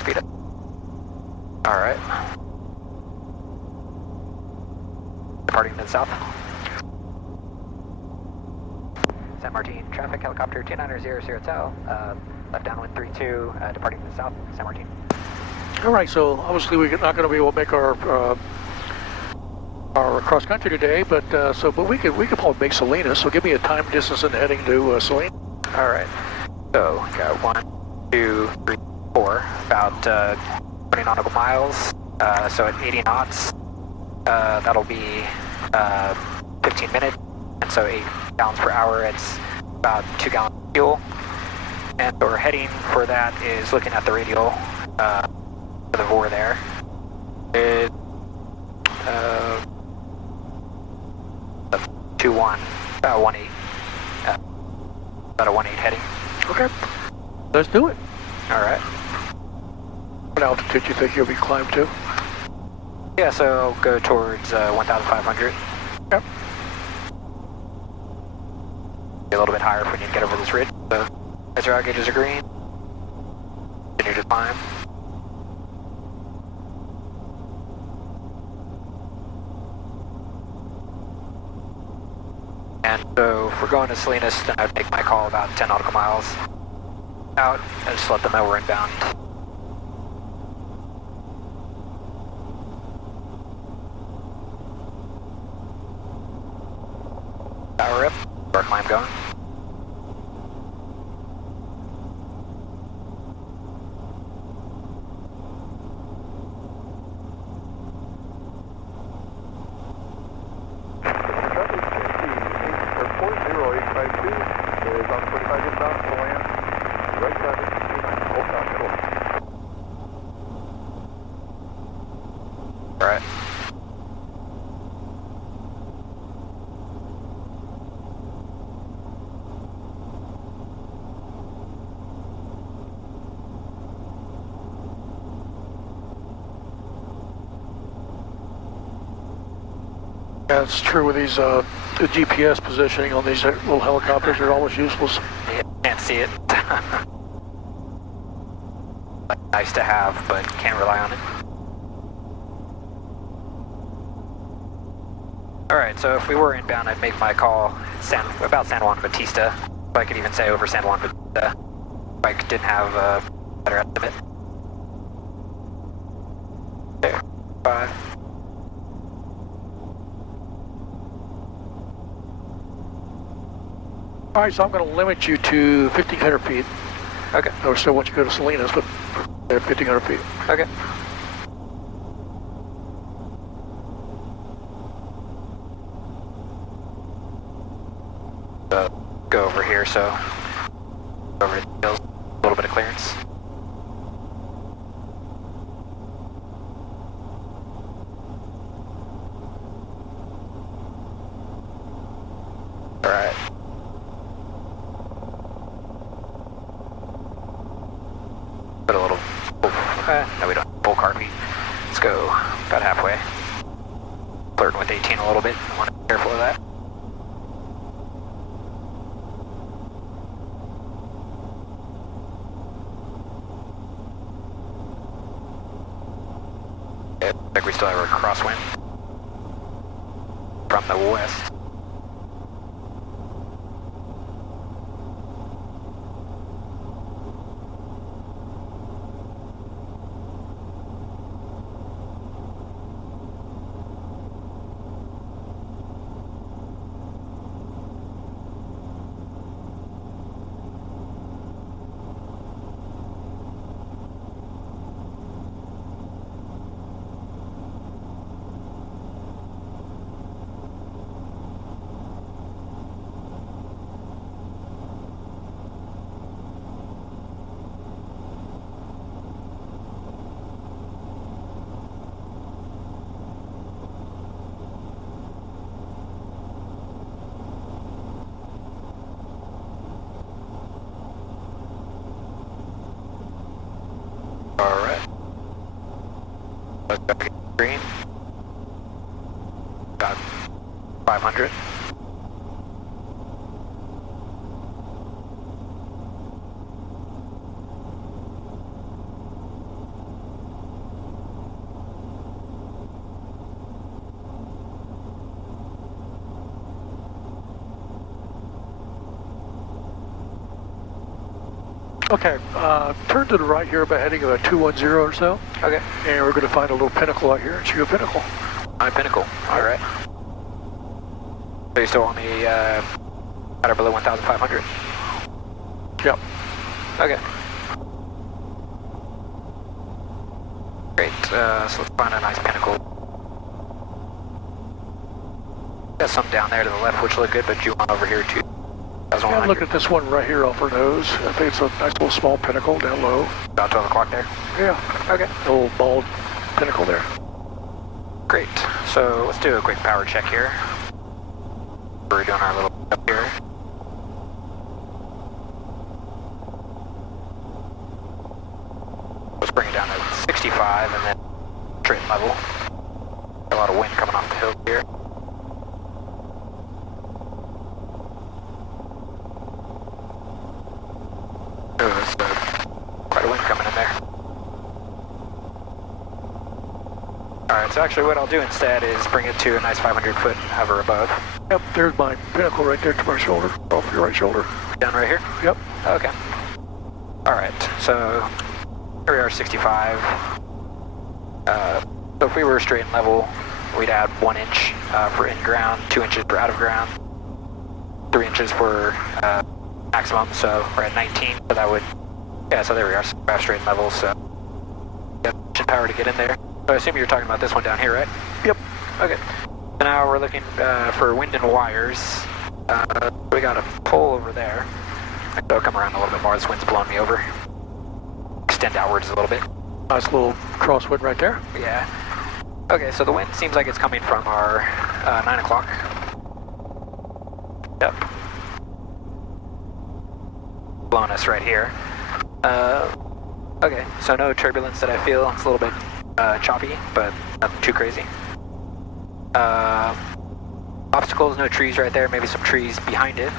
Speed up. Alright. Departing to the south. San Martin traffic, helicopter 2900 Tel, left downwind 32, departing to the south, San Martin. All right, so obviously we're not going to be able to make our cross country today, but we could probably make Salinas. So give me a time, distance, and heading to Salinas. All right. So got 1, 2, 3, 4, about 20 nautical miles. So at 80 knots, that'll be 15 minutes, and so 8 gallons per hour. It's about 2 gallons of fuel. And we're heading for that is looking at the radial for the VOR there. It's 21, 18. About a 18 heading. Okay, let's do it. All right. What altitude do you think you'll be climbed to? Yeah, so go towards 1,500. Yep. Be a little bit higher if we need to get over this ridge. So, as our gauges are green, continue to climb. And so, if we're going to Salinas, then I'd make my call about 10 nautical miles out and just let them know we're inbound. Power up, our climb going. Alright. Yeah, it's true with these, the GPS positioning on these little helicopters are almost useless. Yeah, can't see it. Like, nice to have, but can't rely on it. Alright, so if we were inbound, I'd make my call about San Juan Bautista. If I could even say over San Juan Bautista. If I didn't have a better estimate. There, 5. All right, so I'm going to limit you to 1,500 feet. Okay. I still want you to go to Salinas, but 1,500 feet. Okay. Go over here, so over the hills, a little bit of clearance. All right. Put a little, no we don't, full carby. Let's go about halfway. Flirting with 18 a little bit, I want to be careful of that. I think we still have a crosswind from the west. Alright. Let's go get green. About 500. Okay, turn to the right here about heading about 210 or so. Okay. And we're going to find a little pinnacle out here. It's your Pinnacle. On Pinnacle. Alright. So you still want me at or below 1,500? Yep. Okay. Great. So let's find a nice Pinnacle. Got some down there to the left which look good, but you want over here too. Yeah, look at this one right here off our nose. I think it's a nice little small pinnacle down low. About 12 o'clock there? Yeah. Okay. A little bald pinnacle there. Great. So let's do a quick power check here. We're doing our little up here. Let's bring it down to 65 and then straight and level. Got a lot of wind coming off the hill here. Oh, there's quite a wind coming in there. Alright, so actually what I'll do instead is bring it to a nice 500-foot hover above. Yep, there's my pinnacle right there to my shoulder, off your right shoulder. Down right here? Yep. Okay. Alright, so here we are, 65. So if we were straight and level, we'd add 1 inch for in ground, 2 inches for out of ground, 3 inches for maximum, so we're at 19, so that would, yeah, so there we are, so we're straight and level, so got sufficient power to get in there. So I assume you're talking about this one down here, right? Yep. Okay. So now we're looking for wind and wires. We got a pole over there. So I'll come around a little bit more, this wind's blowing me over. Extend outwards a little bit. Nice little crosswind right there. Yeah. Okay, so the wind seems like it's coming from our 9 o'clock. Yep. Blowing us right here. Okay, so no turbulence that I feel. It's a little bit choppy, but nothing too crazy. Obstacles, no trees right there. Maybe some trees behind it.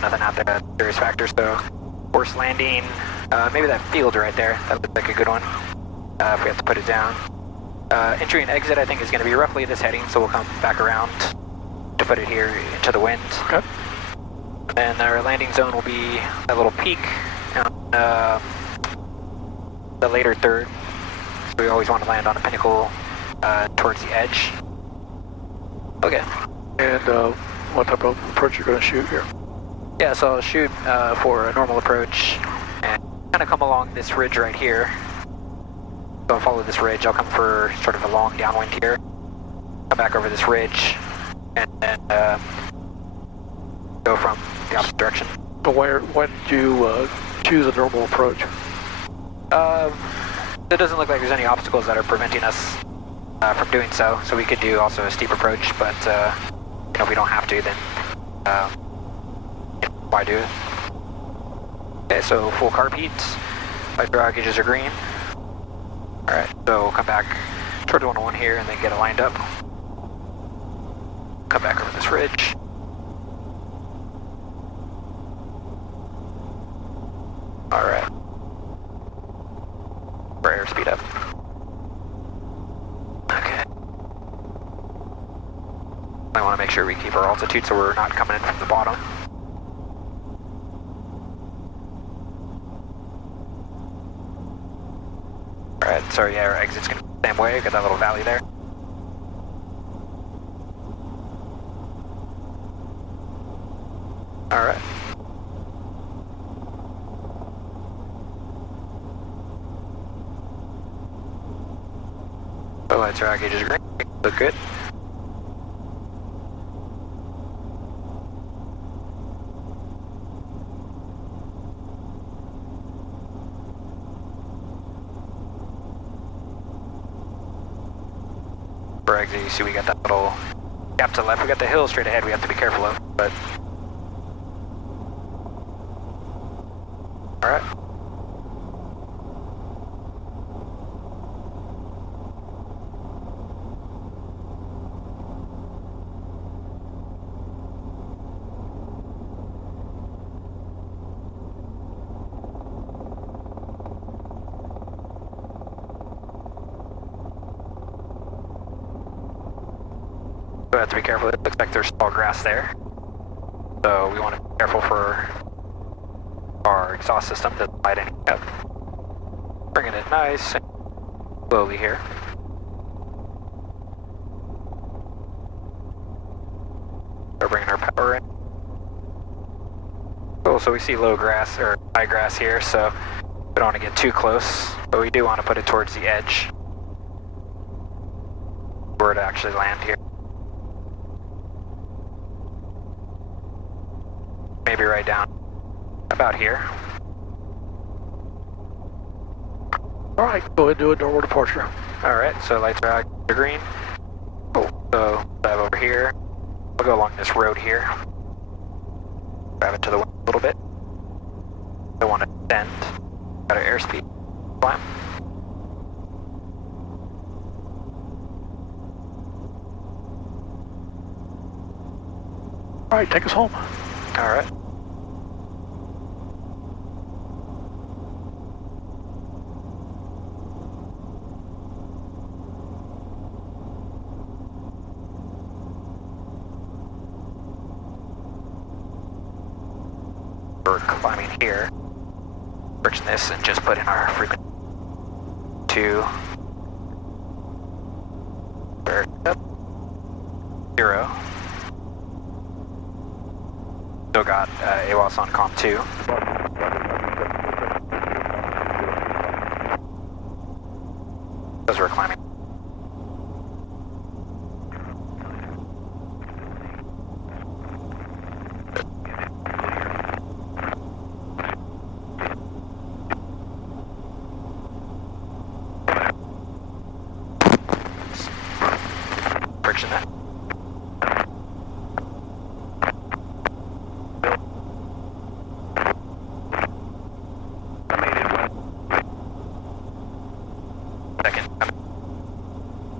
Nothing out there that's a serious factor, so forced landing. Maybe that field right there. That looks like a good one. If we have to put it down. Entry and exit, I think, is going to be roughly this heading, so we'll come back around to put it here into the wind. Okay. And our landing zone will be that little peak on the later third. So we always want to land on a pinnacle towards the edge. Okay. And what type of approach you're going to shoot here? Yeah, so I'll shoot for a normal approach and kind of come along this ridge right here. So I'll follow this ridge. I'll come for sort of a long downwind here. Come back over this ridge and then go from the opposite direction. But when did you choose a normal approach? It doesn't look like there's any obstacles that are preventing us from doing so. So we could do also a steep approach, but you know, if we don't have to, then why do it? Okay, so full carb heat. My throttle gauges are green. Alright, so we'll come back toward 101 here and then get it lined up. Come back over this ridge. Alright. For airspeed up. Okay. I want to make sure we keep our altitude so we're not coming in from the bottom. Alright, so yeah, our exit's going to be the same way. Got that little valley there. Alright. Oh, lights are out, gauges are green. Look good. For exit, you see we got that little gap to the left. We got the hill straight ahead we have to be careful of, but... Alright. We have to be careful. It looks like there's tall grass there. So we want to be careful for our exhaust system to light any up. Bringing it nice and slowly here. We're bringing our power in. Cool, so we see low grass or high grass here, so we don't want to get too close, but we do want to put it towards the edge where to actually land here. maybe right down about here. All right, go ahead and do a downward departure. All right, so lights are out, to green. Cool. So dive over here. We'll go along this road here. Drive it to the wind a little bit. Don't want to descend. Got our airspeed. Climb. All right, take us home. All right. We're climbing here. Searching this and just put in our frequency to 0. Still got AWOS on comm 2. As we're climbing. Friction that. Second.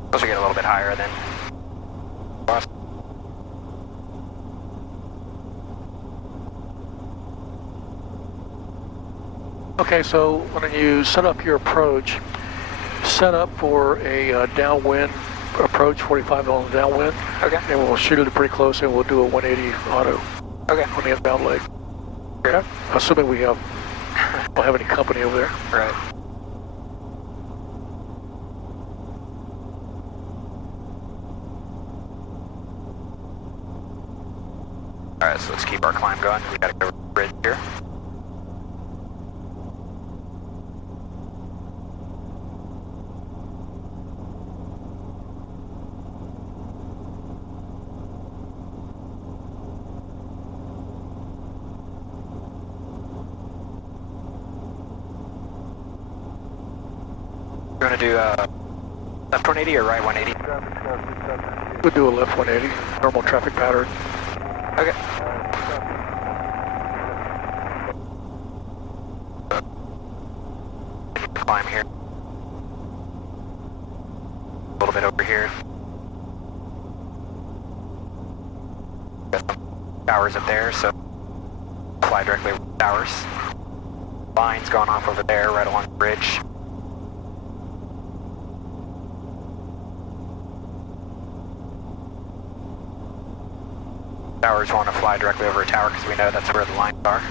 Supposed to get a little bit higher than last. Okay, so when you set up your approach, set up for a downwind approach, 45 on the downwind. Okay. And we'll shoot it pretty close and we'll do a 180 auto Okay. on the inbound leg. Okay? Assuming we don't have any company over there. Right. Alright, so let's keep our climb going. We gotta go over the bridge here. You want to do left 180 or right 180? We'll do a left 180, normal traffic pattern. Okay. Climb here. A little bit over here. Got some towers up there, so fly directly over the towers. Lines going off over there, right along the bridge. Towers want to fly directly over a tower because we know that's where the lines are.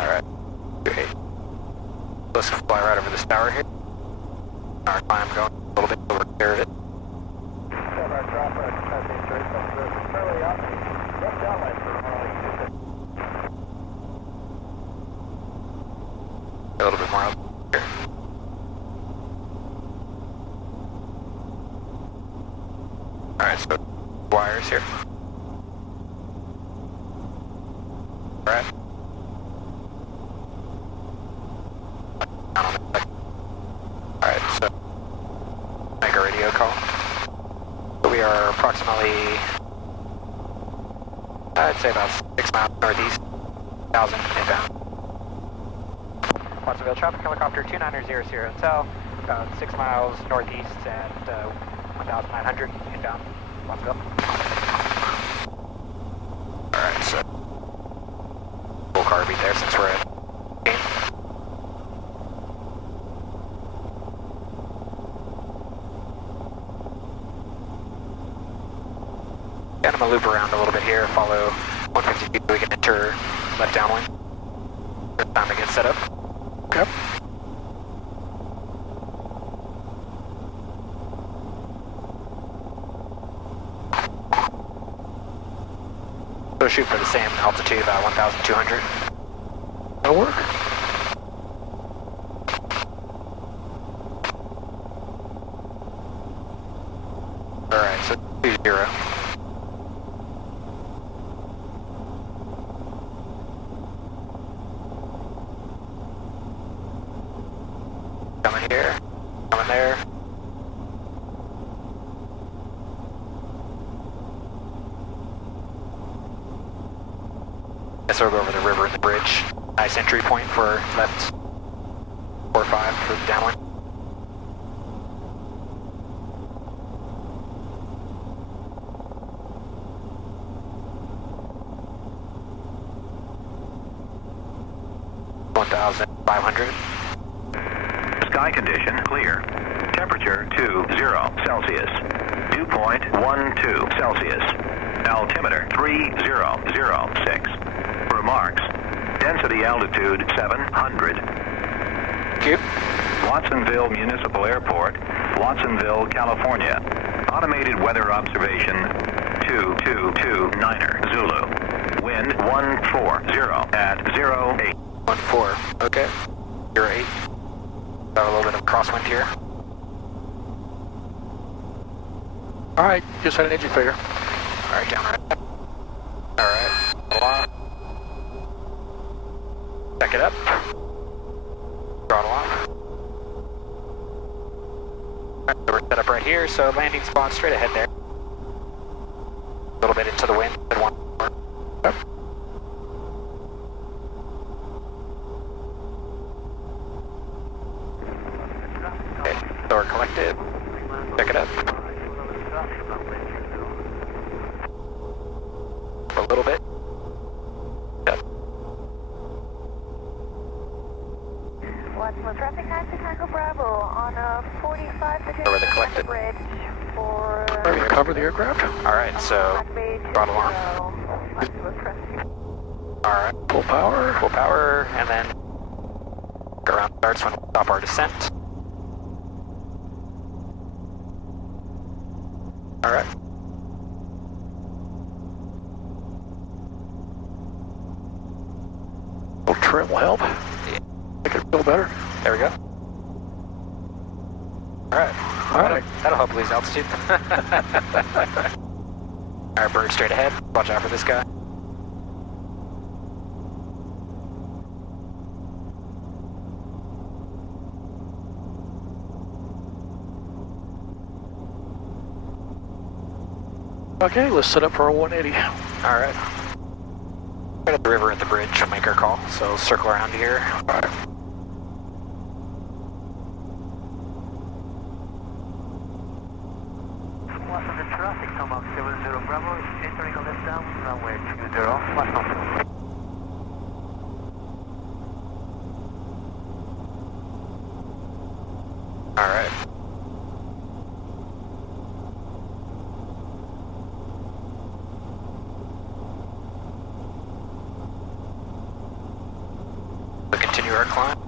Alright. Great. Let's fly right over this tower here. Our climb going a little bit over there of it. A little bit more up here. Alright, so wires here. Alright. Alright, so make a radio call. So we are approximately, I'd say about 6 miles northeast, 1,000 inbound. Watsonville traffic helicopter 2900 Hotel, about 6 miles northeast and 1,900 inbound, Watsonville. Alright, so full car beat there since we're at game. I'm gonna loop around a little bit here, follow 152, we can enter left downwind. Time to get set up. Okay. So shoot for the same altitude, about 1,200. That'll work. Alright, so 20. Coming here, coming there. So we'll go over the river and the bridge. Nice entry point for left 4-5 for the downwind. Sky condition clear. Temperature 20 Celsius. Dew point 12 Celsius. Altimeter 3006. Remarks. Density altitude 700. Thank you. Watsonville Municipal Airport, Watsonville, California. Automated weather observation 2229er Zulu. Wind 140 at 08. 14, okay. 08. Got a little bit of crosswind here. Alright, just had an engine failure. Alright, down right. Alright, lock. Back it up. Throttle off. Alright, so we're set up right here, so landing spot straight ahead there. A little bit into the wind, good one. Yep. Okay, so we're collected. Check it up. A little bit. Yep. What's traffic 9 Chicago Bravo on a 45 Over the collected. bridge for... Are we going to cover the aircraft? Alright, so throttle on. Alright, Full power. full power, and then go around starts when we stop our descent. Alright. A little trim will help. Make it feel better. There we go. Alright. Alright. That'll help lose altitude. Alright, bird straight ahead. Watch out for this guy. Okay, let's set up for our 180. Alright. Right at the river at the bridge, we'll make our call. So circle around here. Alright. What's on the traffic, Takeoff 70 Bravo, entering on left down, runway 20, what's on? Alright. So continue our climb.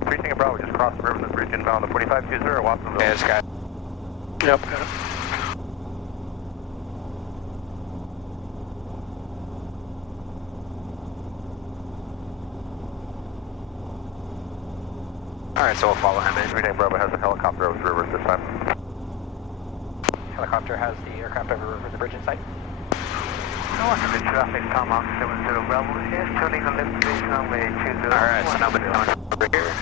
Precinct of Bravo, just crossed the river to the bridge inbound to 4520, Watsonville. Yeah, this guy. Yep, got it. Alright, so we'll follow him in. Precinct Bravo has a helicopter over the river at this time. Helicopter has the aircraft over the bridge in sight. What's on the traffic, Takeoff 70 Bravo, is turning on left bridge runway 20. Alright, so nobody coming over here.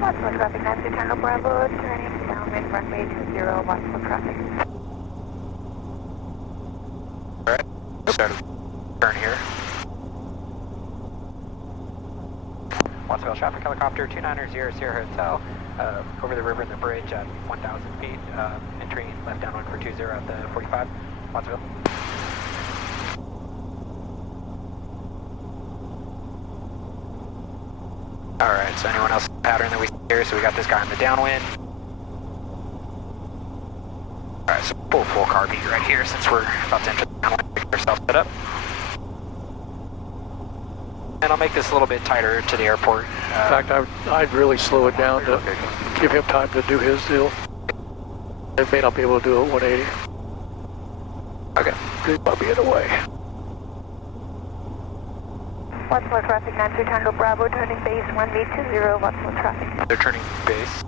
What's traffic 9 Chicago Bravo, turning downwind runway 20, watch for traffic. Alright, start turn here. Watsonville traffic helicopter 2900 Hotel, over the river and the bridge at 1,000 feet, entering left downwind for 20 at the 45, Watsonville. Alright, so anyone else pattern that we see here? So we got this guy on the downwind. Alright, so pull full car beat right here since we're about to enter the downwind, get ourselves set up. And I'll make this a little bit tighter to the airport. In fact, I'd really slow it down to give him time to do his deal. They may not be able to do it 180. Okay. He might be in the way. Watsonville traffic 93 Tango Bravo, turning base 1820, Watsonville traffic. They're turning base.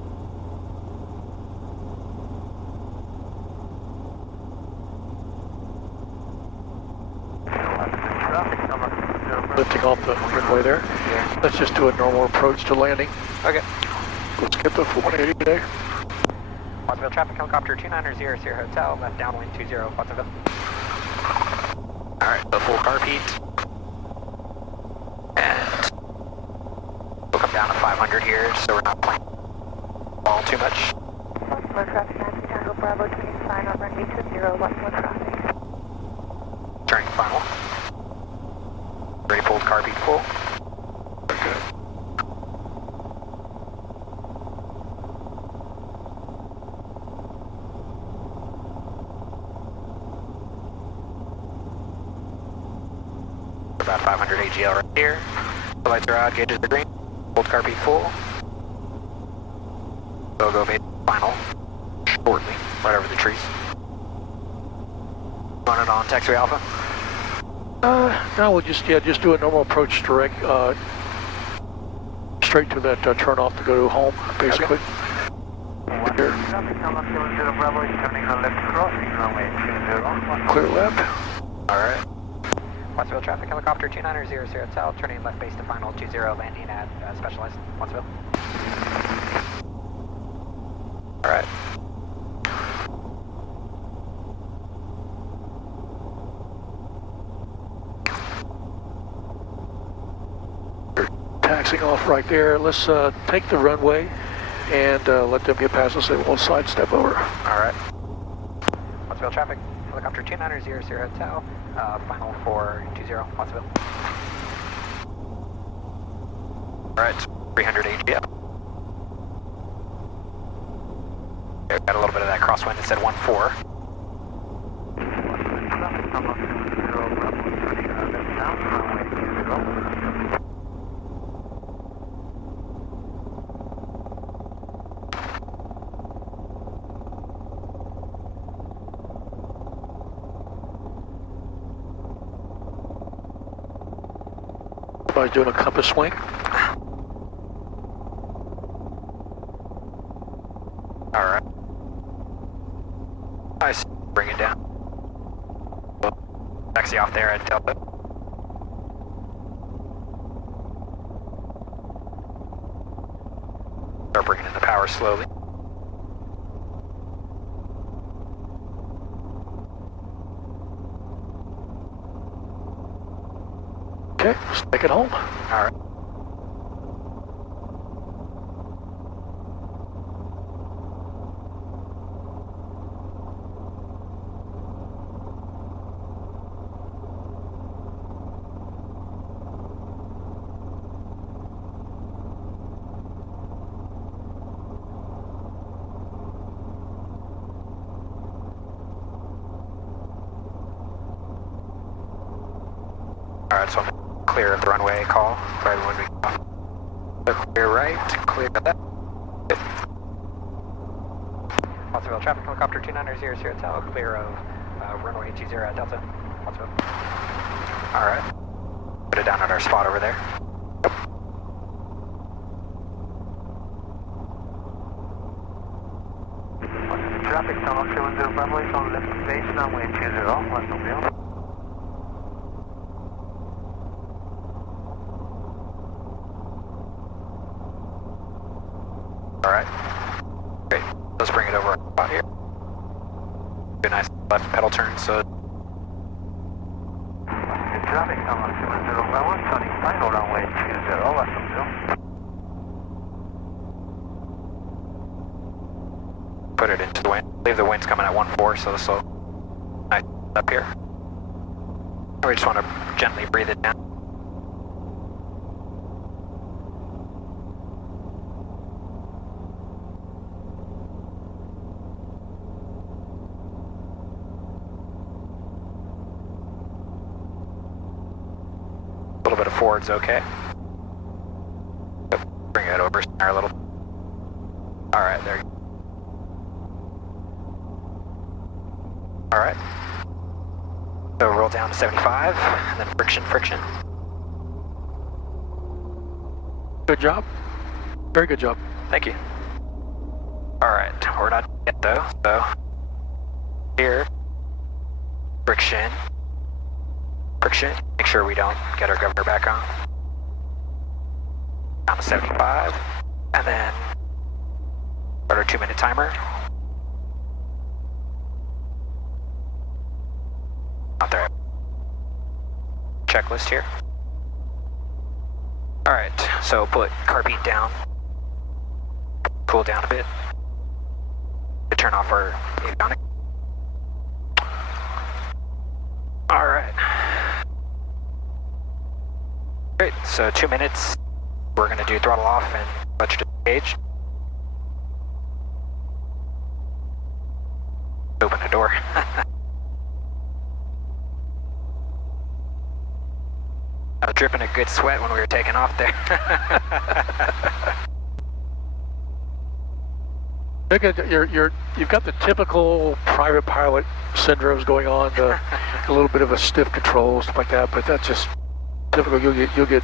Lifting off the runway there. Yeah. Let's just do a normal approach to landing. Okay. Let's get the 180 today. Watsonville traffic helicopter 2900 Hotel, left downwind 20, Watsonville. Alright, the full car beat. And we'll come down to 500 here so we're not playing ball too much. Watsonville traffic 93 Tango Bravo, turning final, runway 20, Watsonville traffic. Turning final. Already pulled car beat full. Okay. About 500 AGL right here. The lights are out, gauges are green. Pulled car beat full. We'll go base final shortly, right over the trees. Run it on taxiway Alpha. No, we'll just do a normal approach direct, straight to that turn off to go to home, basically. Okay. Clear left. Alright. Watsonville traffic helicopter 2900 Hotel, turning left base to final 20, landing at specialized Watsonville. Alright. Taxing off right there. Let's take the runway and let them get past us. They won't sidestep over. Alright. Watsonville traffic helicopter 2900 Hotel, final for 20, Watsonville. Alright, 300 AGL. Okay, got a little bit of that crosswind. It said 1-4. Everybody's doing a compass swing. Alright. Nice. Bring it down. Taxi off there at Delta. Start bringing in the power slowly. Okay, let's take it home. Alright. Alright, so I'm clear of the runway call for everyone we get off. So clear right, clear left. Watsonville traffic helicopter 2900 Hotel, clear of runway 20 at Delta. Watsonville. Alright. Put it down at our spot over there. Traffic tunnel 70 runway on left base, runway 20, Watsonville. Alright. Great. Let's bring it over our spot here. Do a nice left pedal turn, so. Traffic tunnel 70 runway, turning final runway 20, Watsonville. put it into the wind. I believe the wind's coming at 1-4, so this will nice up here. We just want to gently breathe it down. A little bit of forward's okay. Bring it over center a little. All right, there you go. All right. So roll down to 75, and then friction. Good job. Very good job. Thank you. All right, we're not yet though. So here, friction. Make sure we don't get our governor back on. Down to 75, and then start our 2-minute timer. Out there. Checklist here. All right, so put carpet down. Cool down a bit. To turn off our avionics. All right. Great, so 2 minutes. We're gonna do throttle off and let you disengage. Open the door. I was dripping a good sweat when we were taking off there. You've got the typical private pilot syndromes going on, a little bit of a stiff control, stuff like that, but that's just typical. You'll get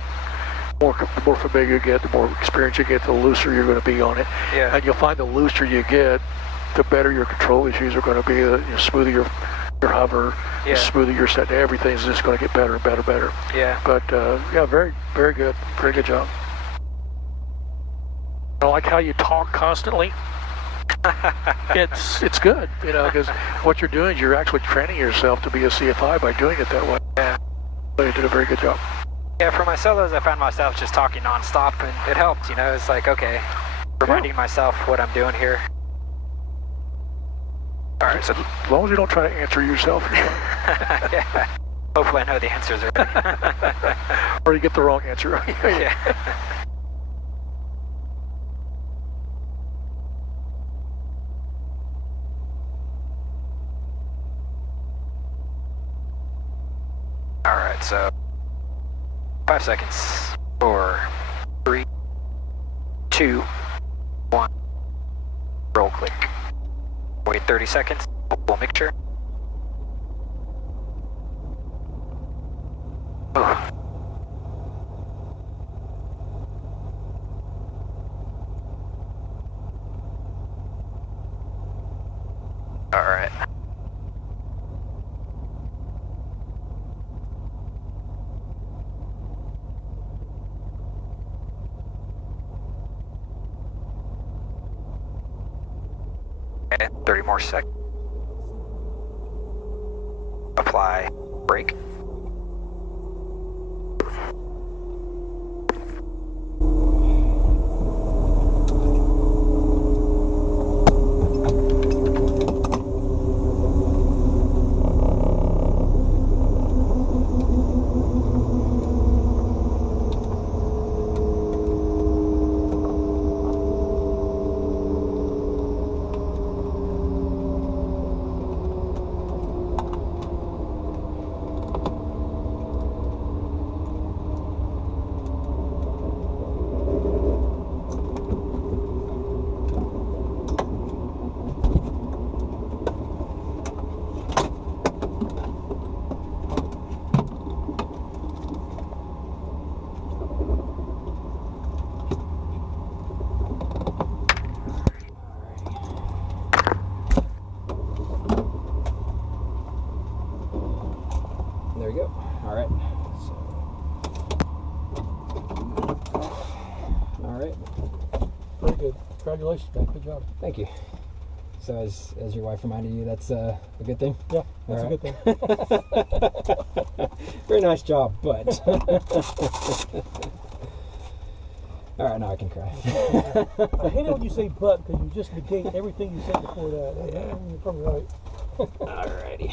more, the more familiar you get, the more experience you get, the looser you're going to be on it. Yeah. And you'll find the looser you get, the better your control issues are going to be, the smoother your hover, the smoother your set, everything's just going to get better and better. Yeah. But yeah, very good job. I like how you talk constantly. It's good, you know, because what you're doing is you're actually training yourself to be a CFI by doing it that way. Yeah. But you did a very good job. Yeah, for my solos, I found myself just talking nonstop, and it helped, you know, it's like, okay, reminding myself what I'm doing here. All right, so as long as you don't try to answer yourself, you're fine. yeah. Hopefully I know the answers already. Or you get the wrong answer. Yeah. All right, so 5 seconds. 4, 3, 2, 1. Roll click. Wait 30 seconds. Full mixture. Oh. All right. Okay, 30 more seconds. Apply brake. There we go. All right. So, all right. Very good. Congratulations, man. Good job. Thank you. So, as your wife reminded you, that's a good thing. Yeah, that's a good thing. Very nice job, but Alright, now I can cry. I hate it when you say but because you just negate everything you said before that. You're probably right. Alrighty.